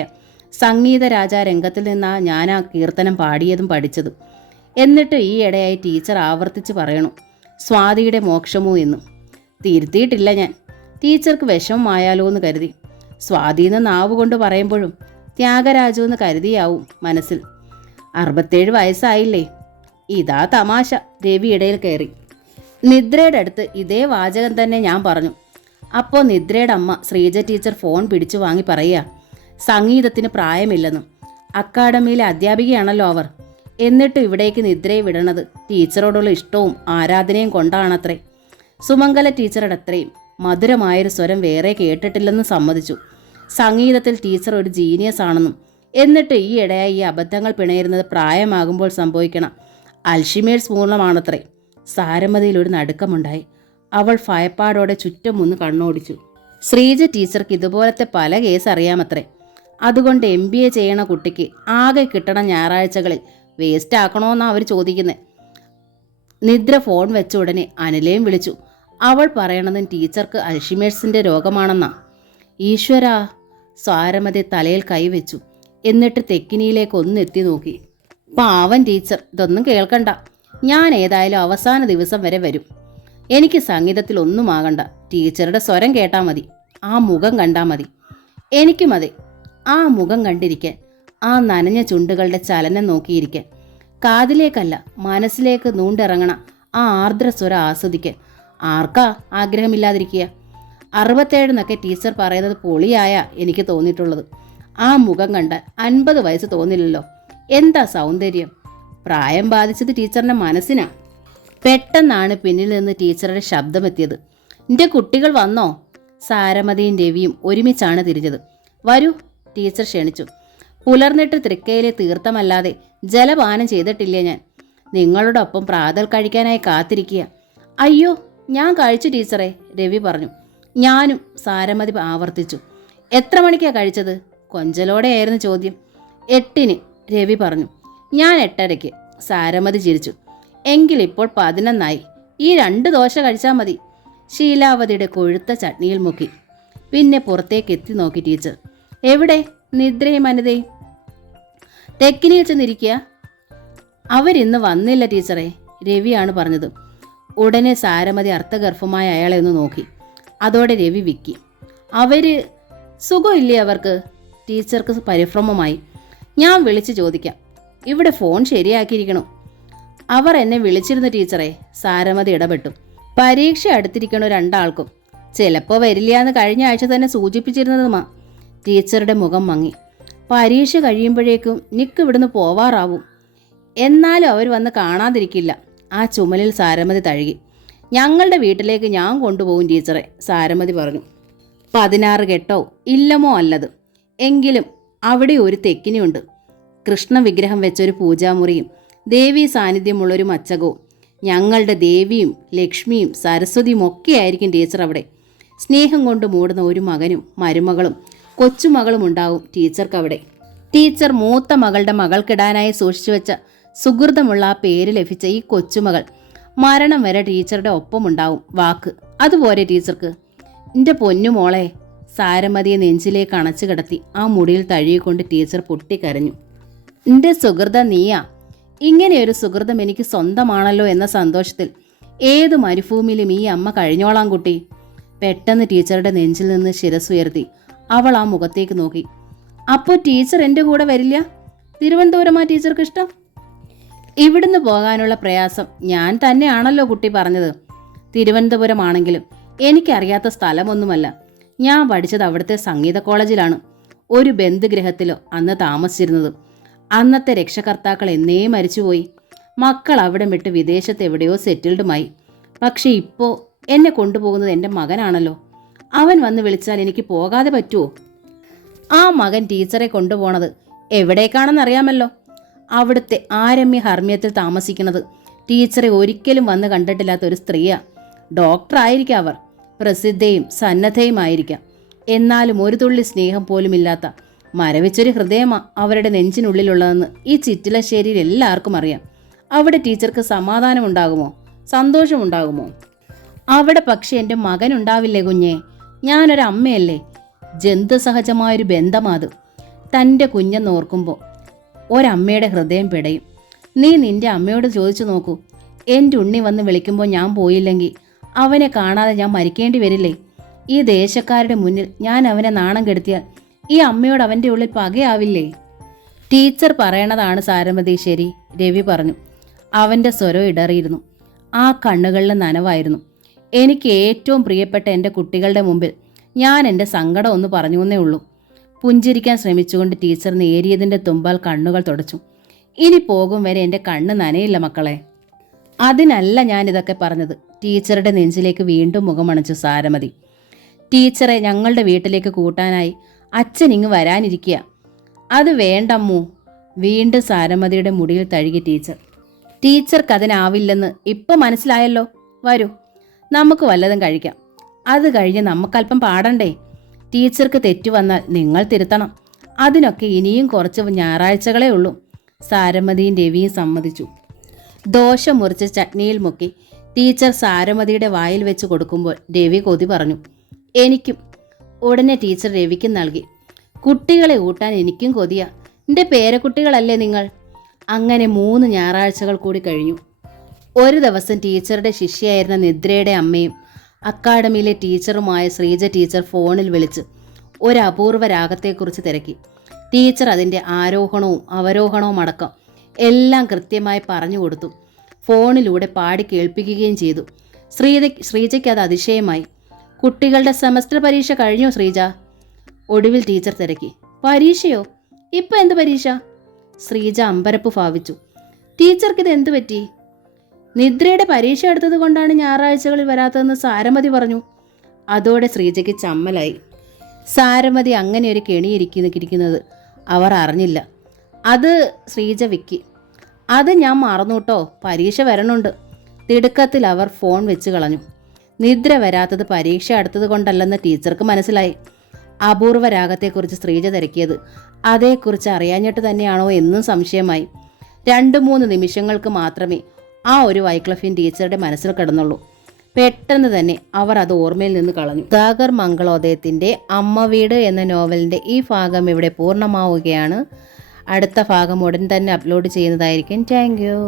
സംഗീതരാജ രംഗത്തിൽ നിന്നാണ് ഞാൻ ആ കീർത്തനം പാടിയതും പഠിച്ചതും. എന്നിട്ട് ഈ ഇടയായി ടീച്ചർ ആവർത്തിച്ച് പറയണു സ്വാതിയുടെ മോക്ഷമു എന്നും. തിരുത്തിയിട്ടില്ല ഞാൻ. ടീച്ചർക്ക് വിഷമമായാലോ എന്ന് കരുതി. സ്വാധീന നാവ് കൊണ്ട് പറയുമ്പോഴും ത്യാഗരാജു എന്ന് കരുതിയാവും മനസ്സിൽ. 67 വയസ്സായില്ലേ. ഇതാ തമാശ. രവി ഇടയിൽ കയറി. നിദ്രയുടെ അടുത്ത് ഇതേ വാചകം തന്നെ ഞാൻ പറഞ്ഞു. അപ്പോൾ നിദ്രയുടെ അമ്മ ശ്രീജ ടീച്ചർ ഫോൺ പിടിച്ചു വാങ്ങി പറയുക, സംഗീതത്തിന് പ്രായമില്ലെന്നും അക്കാഡമിയിലെ അധ്യാപികയാണല്ലോ അവർ. എന്നിട്ടും ഇവിടേക്ക് നിദ്രയെ വിടണത് ടീച്ചറോടുള്ള ഇഷ്ടവും ആരാധനയും കൊണ്ടാണത്രേ. സുമംഗല ടീച്ചറുടെ അത്രയും മധുരമായൊരു സ്വരം വേറെ കേട്ടിട്ടില്ലെന്ന് സമ്മതിച്ചു. സംഗീതത്തിൽ ടീച്ചർ ഒരു ജീനിയസ് ആണെന്നും എന്നിട്ട് ഈ ഇടയായി ഈ അബദ്ധങ്ങൾ പിണയുന്നത് പ്രായമാകുമ്പോൾ സംഭവിക്കണം അൽഷിമേഴ്സ് പൂർണ്ണമാണത്രേ. സാരമതിയിൽ ഒരു നടുക്കമുണ്ടായി. അവൾ ഭയപ്പാടോടെ ചുറ്റും ഒന്ന് കണ്ണോടിച്ചു. ശ്രീജ ടീച്ചർക്ക് ഇതുപോലത്തെ പല കേസ് അറിയാമത്രേ. അതുകൊണ്ട് MBA ചെയ്യണ കുട്ടിക്ക് ആകെ കിട്ടണ ഞായറാഴ്ചകളിൽ വേസ്റ്റ് ആക്കണമെന്നാണ് അവർ ചോദിക്കുന്നത്. നിദ്ര ഫോൺ വെച്ച ഉടനെ അനിലയും വിളിച്ചു. അവൾ പറയണതും ടീച്ചർക്ക് അൽഷിമേഴ്സിൻ്റെ രോഗമാണെന്നാ. ഈശ്വരാ! സാരമതി തലയിൽ കൈവച്ചു. എന്നിട്ട് തെക്കിനിയിലേക്ക് ഒന്നെത്തി നോക്കി. പാവൻ ടീച്ചർ, ഇതൊന്നും കേൾക്കണ്ട. ഞാൻ ഏതായാലും അവസാന ദിവസം വരെ വരും. എനിക്ക് സംഗീതത്തിൽ ഒന്നും ആകണ്ട. ടീച്ചറുടെ സ്വരം കേട്ടാൽ മതി, ആ മുഖം കണ്ടാൽ മതി. എനിക്കും അതെ, ആ മുഖം കണ്ടിരിക്കാൻ, ആ നനഞ്ഞ ചുണ്ടുകളുടെ ചലനം നോക്കിയിരിക്കാൻ, കാതിലേക്കല്ല മനസ്സിലേക്ക് നൂണ്ടിറങ്ങണ ആ ആർദ്രസ്വരം ആസ്വദിക്കാൻ ആർക്കാ ആഗ്രഹമില്ലാതിരിക്കുക? 67 ടീച്ചർ പറയുന്നത് പൊളിയായ എനിക്ക് തോന്നിയിട്ടുള്ളത്. ആ മുഖം കണ്ടാൽ 50 വയസ്സ് തോന്നില്ലല്ലോ. എന്താ സൗന്ദര്യം! പ്രായം ബാധിച്ചത് ടീച്ചറിൻ്റെ മനസ്സിനാ. പെട്ടെന്നാണ് പിന്നിൽ നിന്ന് ടീച്ചറുടെ ശബ്ദമെത്തിയത്. എൻ്റെ കുട്ടികൾ വന്നോ? സാരമതിയും രവിയും ഒരുമിച്ചാണ് തിരിഞ്ഞത്. വരൂ, ടീച്ചർ ക്ഷണിച്ചു. പുലർന്നിട്ട് തൃക്കയിലെ തീർത്ഥമല്ലാതെ ജലപാനം ചെയ്തിട്ടില്ല ഞാൻ. നിങ്ങളോടൊപ്പം പ്രാതൽ കഴിക്കാനായി കാത്തിരിക്കുക. അയ്യോ, ഞാൻ കഴിച്ചു ടീച്ചറെ, രവി പറഞ്ഞു. ഞാനും, സാരമതി ആവർത്തിച്ചു. എത്ര മണിക്കാണ് കഴിച്ചത്? കൊഞ്ചലോടെയായിരുന്നു ചോദ്യം. 8-ന്, രവി പറഞ്ഞു. ഞാൻ 8:30-ക്ക്, സാരമതി ചിരിച്ചു. എങ്കിലിപ്പോൾ 11 ഈ 2 ദോശ കഴിച്ചാൽ മതി. ശീലാവതിയുടെ കൊഴുത്ത ചട്നിയിൽ മുക്കി. പിന്നെ പുറത്തേക്ക് എത്തി നോക്കി ടീച്ചർ. എവിടെ നിദ്രയും അനിതയും? തെക്കിനിയിൽ ചെന്നിരിക്കുക. അവരിന്ന് വന്നില്ല ടീച്ചറെ, രവിയാണ് പറഞ്ഞത്. ഉടനെ സാരമതി അർത്ഥഗർഭമായ അയാളെ ഒന്ന് നോക്കി. അതോടെ രവി വിക്കി. അവര് സുഖമില്ലേ അവർക്ക്? ടീച്ചർക്ക് പരിഭ്രമമായി. ഞാൻ വിളിച്ച് ചോദിക്കാം. ഇവിടെ ഫോൺ ശരിയാക്കിയിരിക്കണു. അവർ എന്നെ വിളിച്ചിരുന്നു ടീച്ചറെ, സാരമതി ഇടപെട്ടു. പരീക്ഷ അടുത്തിരിക്കണു 2 ആൾക്കും. ചിലപ്പോൾ വരില്ല എന്ന് കഴിഞ്ഞ ആഴ്ച തന്നെ സൂചിപ്പിച്ചിരുന്നതുമാ. ടീച്ചറുടെ മുഖം മങ്ങി. പരീക്ഷ കഴിയുമ്പോഴേക്കും നിക്ക് ഇവിടുന്ന് പോവാറാവും. എന്നാലും അവർ വന്ന് കാണാതിരിക്കില്ല. ആ ചുമലിൽ സാരമതി തഴുകി. ഞങ്ങളുടെ വീട്ടിലേക്ക് ഞാൻ കൊണ്ടുപോകും ടീച്ചറെ, സാരമതി പറഞ്ഞു. 16 കെട്ടോ ഇല്ലമോ അല്ലത്. എങ്കിലും അവിടെ ഒരു തെക്കിനിയുണ്ട്. കൃഷ്ണ വിഗ്രഹം വെച്ചൊരു പൂജാമുറിയും ദേവീ സാന്നിധ്യമുള്ളൊരു മച്ചകവും. ഞങ്ങളുടെ ദേവിയും ലക്ഷ്മിയും സരസ്വതിയും ഒക്കെ ആയിരിക്കും ടീച്ചർ അവിടെ. സ്നേഹം കൊണ്ട് മൂടുന്ന ഒരു മകനും മരുമകളും കൊച്ചുമകളും ഉണ്ടാവും ടീച്ചർക്കവിടെ. ടീച്ചർ മൂത്ത മകളുടെ മകൾക്കിടാനായി സൂക്ഷിച്ചു വെച്ച സുഹൃതമുള്ള ആ പേര് ലഭിച്ച ഈ കൊച്ചുമകൾ മരണം വരെ ടീച്ചറുടെ ഒപ്പമുണ്ടാവും. വാക്ക് അതുപോലെ ടീച്ചർക്ക്. എൻ്റെ പൊന്നുമോളെ, സാരമതിയെ നെഞ്ചിലേക്ക് അണച്ചു കിടത്തി ആ മുടിയിൽ തഴുകിക്കൊണ്ട് ടീച്ചർ പൊട്ടിക്കരഞ്ഞു. എൻ്റെ സുഹൃത നീയാ. ഇങ്ങനെയൊരു സുഹൃതം എനിക്ക് സ്വന്തമാണല്ലോ എന്ന സന്തോഷത്തിൽ ഏതു മരുഭൂമിയിലും ഈ അമ്മ കഴിഞ്ഞോളാം കുട്ടി. പെട്ടെന്ന് ടീച്ചറുടെ നെഞ്ചിൽ നിന്ന് ശിരസ്സുയർത്തി അവൾ ആ മുഖത്തേക്ക് നോക്കി. അപ്പോൾ ടീച്ചർ എൻ്റെ കൂടെ വരില്ല? തിരുവനന്തപുരമാ ടീച്ചർക്ക് ഇഷ്ടം? ഇവിടുന്ന് പോകാനുള്ള പ്രയാസം ഞാൻ തന്നെയാണല്ലോ കുട്ടി പറഞ്ഞത്. തിരുവനന്തപുരമാണെങ്കിലും എനിക്കറിയാത്ത സ്ഥലമൊന്നുമല്ല. ഞാൻ പഠിച്ചത് അവിടുത്തെ സംഗീത കോളേജിലാണ്. ഒരു ബന്ധുഗൃഹത്തിലോ അന്ന് താമസിച്ചിരുന്നത്. അന്നത്തെ രക്ഷകർത്താക്കൾ എന്നേ മരിച്ചുപോയി. മക്കൾ അവിടെ വിട്ട് വിദേശത്ത് എവിടെയോ സെറ്റിൽഡുമായി. പക്ഷെ ഇപ്പോൾ എന്നെ കൊണ്ടുപോകുന്നത് എൻ്റെ മകനാണല്ലോ. അവൻ വന്ന് വിളിച്ചാൽ എനിക്ക് പോകാതെ പറ്റുമോ? ആ മകൻ ടീച്ചറെ കൊണ്ടുപോണത് എവിടേക്കാണെന്നറിയാമല്ലോ. അവിടുത്തെ ആരമ്യ ഹർമ്മ്യത്തിൽ താമസിക്കുന്നത്. ടീച്ചറെ ഒരിക്കലും വന്ന് കണ്ടിട്ടില്ലാത്ത ഒരു സ്ത്രീയാ. ഡോക്ടറായിരിക്കാം അവർ, പ്രസിദ്ധയും സന്നദ്ധയുമായിരിക്കാം. എന്നാലും ഒരു തുള്ളി സ്നേഹം പോലുമില്ലാത്ത മരവിച്ചൊരു ഹൃദയമാ അവരുടെ നെഞ്ചിനുള്ളിലുള്ളതെന്ന് ഈ ചിറ്റിലശ്ശേരിയിൽ എല്ലാവർക്കും അറിയാം. അവിടെ ടീച്ചർക്ക് സമാധാനമുണ്ടാകുമോ? സന്തോഷമുണ്ടാകുമോ? അവിടെ പക്ഷെ എൻ്റെ മകനുണ്ടാവില്ലേ കുഞ്ഞേ? ഞാനൊരമ്മയല്ലേ. ജന്തുസഹജമായൊരു ബന്ധമാത്. തൻ്റെ കുഞ്ഞെന്നോർക്കുമ്പോൾ ഒരമ്മയുടെ ഹൃദയം പിടയും. നീ നിൻ്റെ അമ്മയോട് ചോദിച്ചു നോക്കൂ. എൻ്റെ ഉണ്ണി വന്ന് വിളിക്കുമ്പോൾ ഞാൻ പോയില്ലെങ്കിൽ അവനെ കാണാതെ ഞാൻ മരിക്കേണ്ടി വരില്ലേ? ഈ ദേശക്കാരുടെ മുന്നിൽ ഞാൻ അവനെ നാണം കെടുത്തിയാൽ ഈ അമ്മയോട് അവൻ്റെ ഉള്ളിൽ പകയാവില്ലേ? ടീച്ചർ പറയണതാണ് സാരമതി ശരി, രവി പറഞ്ഞു. അവൻ്റെ സ്വരം ഇടറിയിരുന്നു. ആ കണ്ണുകളിൽ നനവായിരുന്നു. എനിക്ക് ഏറ്റവും പ്രിയപ്പെട്ട എൻ്റെ കുട്ടികളുടെ മുമ്പിൽ ഞാൻ എൻ്റെ സങ്കടം ഒന്ന് പറഞ്ഞു എന്നേ ഉള്ളൂ. പുഞ്ചിരിക്കാൻ ശ്രമിച്ചുകൊണ്ട് ടീച്ചർ നേരിയതിൻ്റെ തുമ്പാൽ കണ്ണുകൾ തുടച്ചു. ഇനി പോകും വരെ എൻ്റെ കണ്ണ് നനയില്ല മക്കളെ. അതിനല്ല ഞാനിതൊക്കെ പറഞ്ഞത്. ടീച്ചറുടെ നെഞ്ചിലേക്ക് വീണ്ടും മുഖമണച്ചു സാരമതി. ടീച്ചറെ ഞങ്ങളുടെ വീട്ടിലേക്ക് കൂട്ടാനായി അച്ഛൻ ഇങ്ങ് വരാനിരിക്കുക. അത് വേണ്ടമ്മൂ. വീണ്ടും സാരമതിയുടെ മുടിയിൽ തഴുകി ടീച്ചർ. ടീച്ചർക്ക് അതിനാവില്ലെന്ന് ഇപ്പം മനസ്സിലായല്ലോ. വരൂ, നമുക്ക് വല്ലതും കഴിക്കാം. അത് കഴിഞ്ഞ് നമുക്കല്പം പാടണ്ടേ? ടീച്ചർക്ക് തെറ്റു വന്നാൽ നിങ്ങൾ തിരുത്തണം. അതിനൊക്കെ ഇനിയും കുറച്ച് ഞായറാഴ്ചകളേ ഉള്ളൂ. സാരമതിയും രവിയും സമ്മതിച്ചു. ദോശ മുറിച്ച് ചട്നിയിൽ മുക്കി ടീച്ചർ സാരമതിയുടെ വായിൽ വെച്ച് കൊടുക്കുമ്പോൾ രവി കൊതി പറഞ്ഞു. എനിക്കും. ഉടനെ ടീച്ചർ രവിക്കും നൽകി. കുട്ടികളെ ഊട്ടാൻ എനിക്കും കൊതിയാ. എൻ്റെ പേരക്കുട്ടികളല്ലേ നിങ്ങൾ? അങ്ങനെ 3 ഞായറാഴ്ചകൾ കൂടി കഴിഞ്ഞു. ഒരു ദിവസം ടീച്ചറുടെ ശിഷ്യയായിരുന്ന നിദ്രയുടെ അമ്മയും അക്കാഡമിയിലെ ടീച്ചറുമായ ശ്രീജ ടീച്ചർ ഫോണിൽ വിളിച്ച് ഒരു അപൂർവ രാഗത്തെക്കുറിച്ച് തിരക്കി. ടീച്ചർ അതിൻ്റെ ആരോഹണവും അവരോഹണവും അടക്കം എല്ലാം കൃത്യമായി പറഞ്ഞു കൊടുത്തു. ഫോണിലൂടെ പാടി കേൾപ്പിക്കുകയും ചെയ്തു. ശ്രീജയ്ക്ക് അത് അതിശയമായി. കുട്ടികളുടെ സെമസ്റ്റർ പരീക്ഷ കഴിഞ്ഞോ ശ്രീജ? ഒടുവിൽ ടീച്ചർ തിരക്കി. പരീക്ഷയോ? ഇപ്പം എന്ത് പരീക്ഷ? ശ്രീജ അമ്പരപ്പ് ഭാവിച്ചു. ടീച്ചർക്കിത് എന്തു പറ്റി? നിദ്രയുടെ പരീക്ഷ എടുത്തത് കൊണ്ടാണ് ഞായറാഴ്ചകളിൽ വരാത്തതെന്ന് സാരമതി പറഞ്ഞു. അതോടെ ശ്രീജയ്ക്ക് ചമ്മലായി. സാരമതി അങ്ങനെ ഒരു കെണിയിരിക്കുന്നത് അവർ അറിഞ്ഞില്ല. അത് ശ്രീജ വിക്കി. അത് ഞാൻ മറന്നുട്ടോ, പരീക്ഷ വരണുണ്ട്. തിടുക്കത്തിൽ അവർ ഫോൺ വെച്ച് കളഞ്ഞു. നിദ്ര വരാത്തത് പരീക്ഷ അടുത്തത് കൊണ്ടല്ലെന്ന് ടീച്ചർക്ക് മനസ്സിലായി. അപൂർവ രാഗത്തെക്കുറിച്ച് ശ്രീജ തിരക്കിയത് അതേക്കുറിച്ച് അറിയാഞ്ഞിട്ട് തന്നെയാണോ എന്നും സംശയമായി. 2-3 നിമിഷങ്ങൾക്ക് മാത്രമേ ആ ഒരു വൈക്ലഫ്യൻ ടീച്ചറുടെ മനസ്സിൽ കിടന്നുള്ളൂ. പെട്ടെന്ന് തന്നെ അവർ അത് ഓർമ്മയിൽ നിന്ന് കളഞ്ഞു. സുധാകർ മംഗളോദയത്തിൻ്റെ അമ്മ വീട് എന്ന നോവലിൻ്റെ ഈ ഭാഗം ഇവിടെ പൂർണ്ണമാവുകയാണ്. അടുത്ത ഭാഗം ഉടൻ തന്നെ അപ്ലോഡ് ചെയ്യുന്നതായിരിക്കും. Thank you.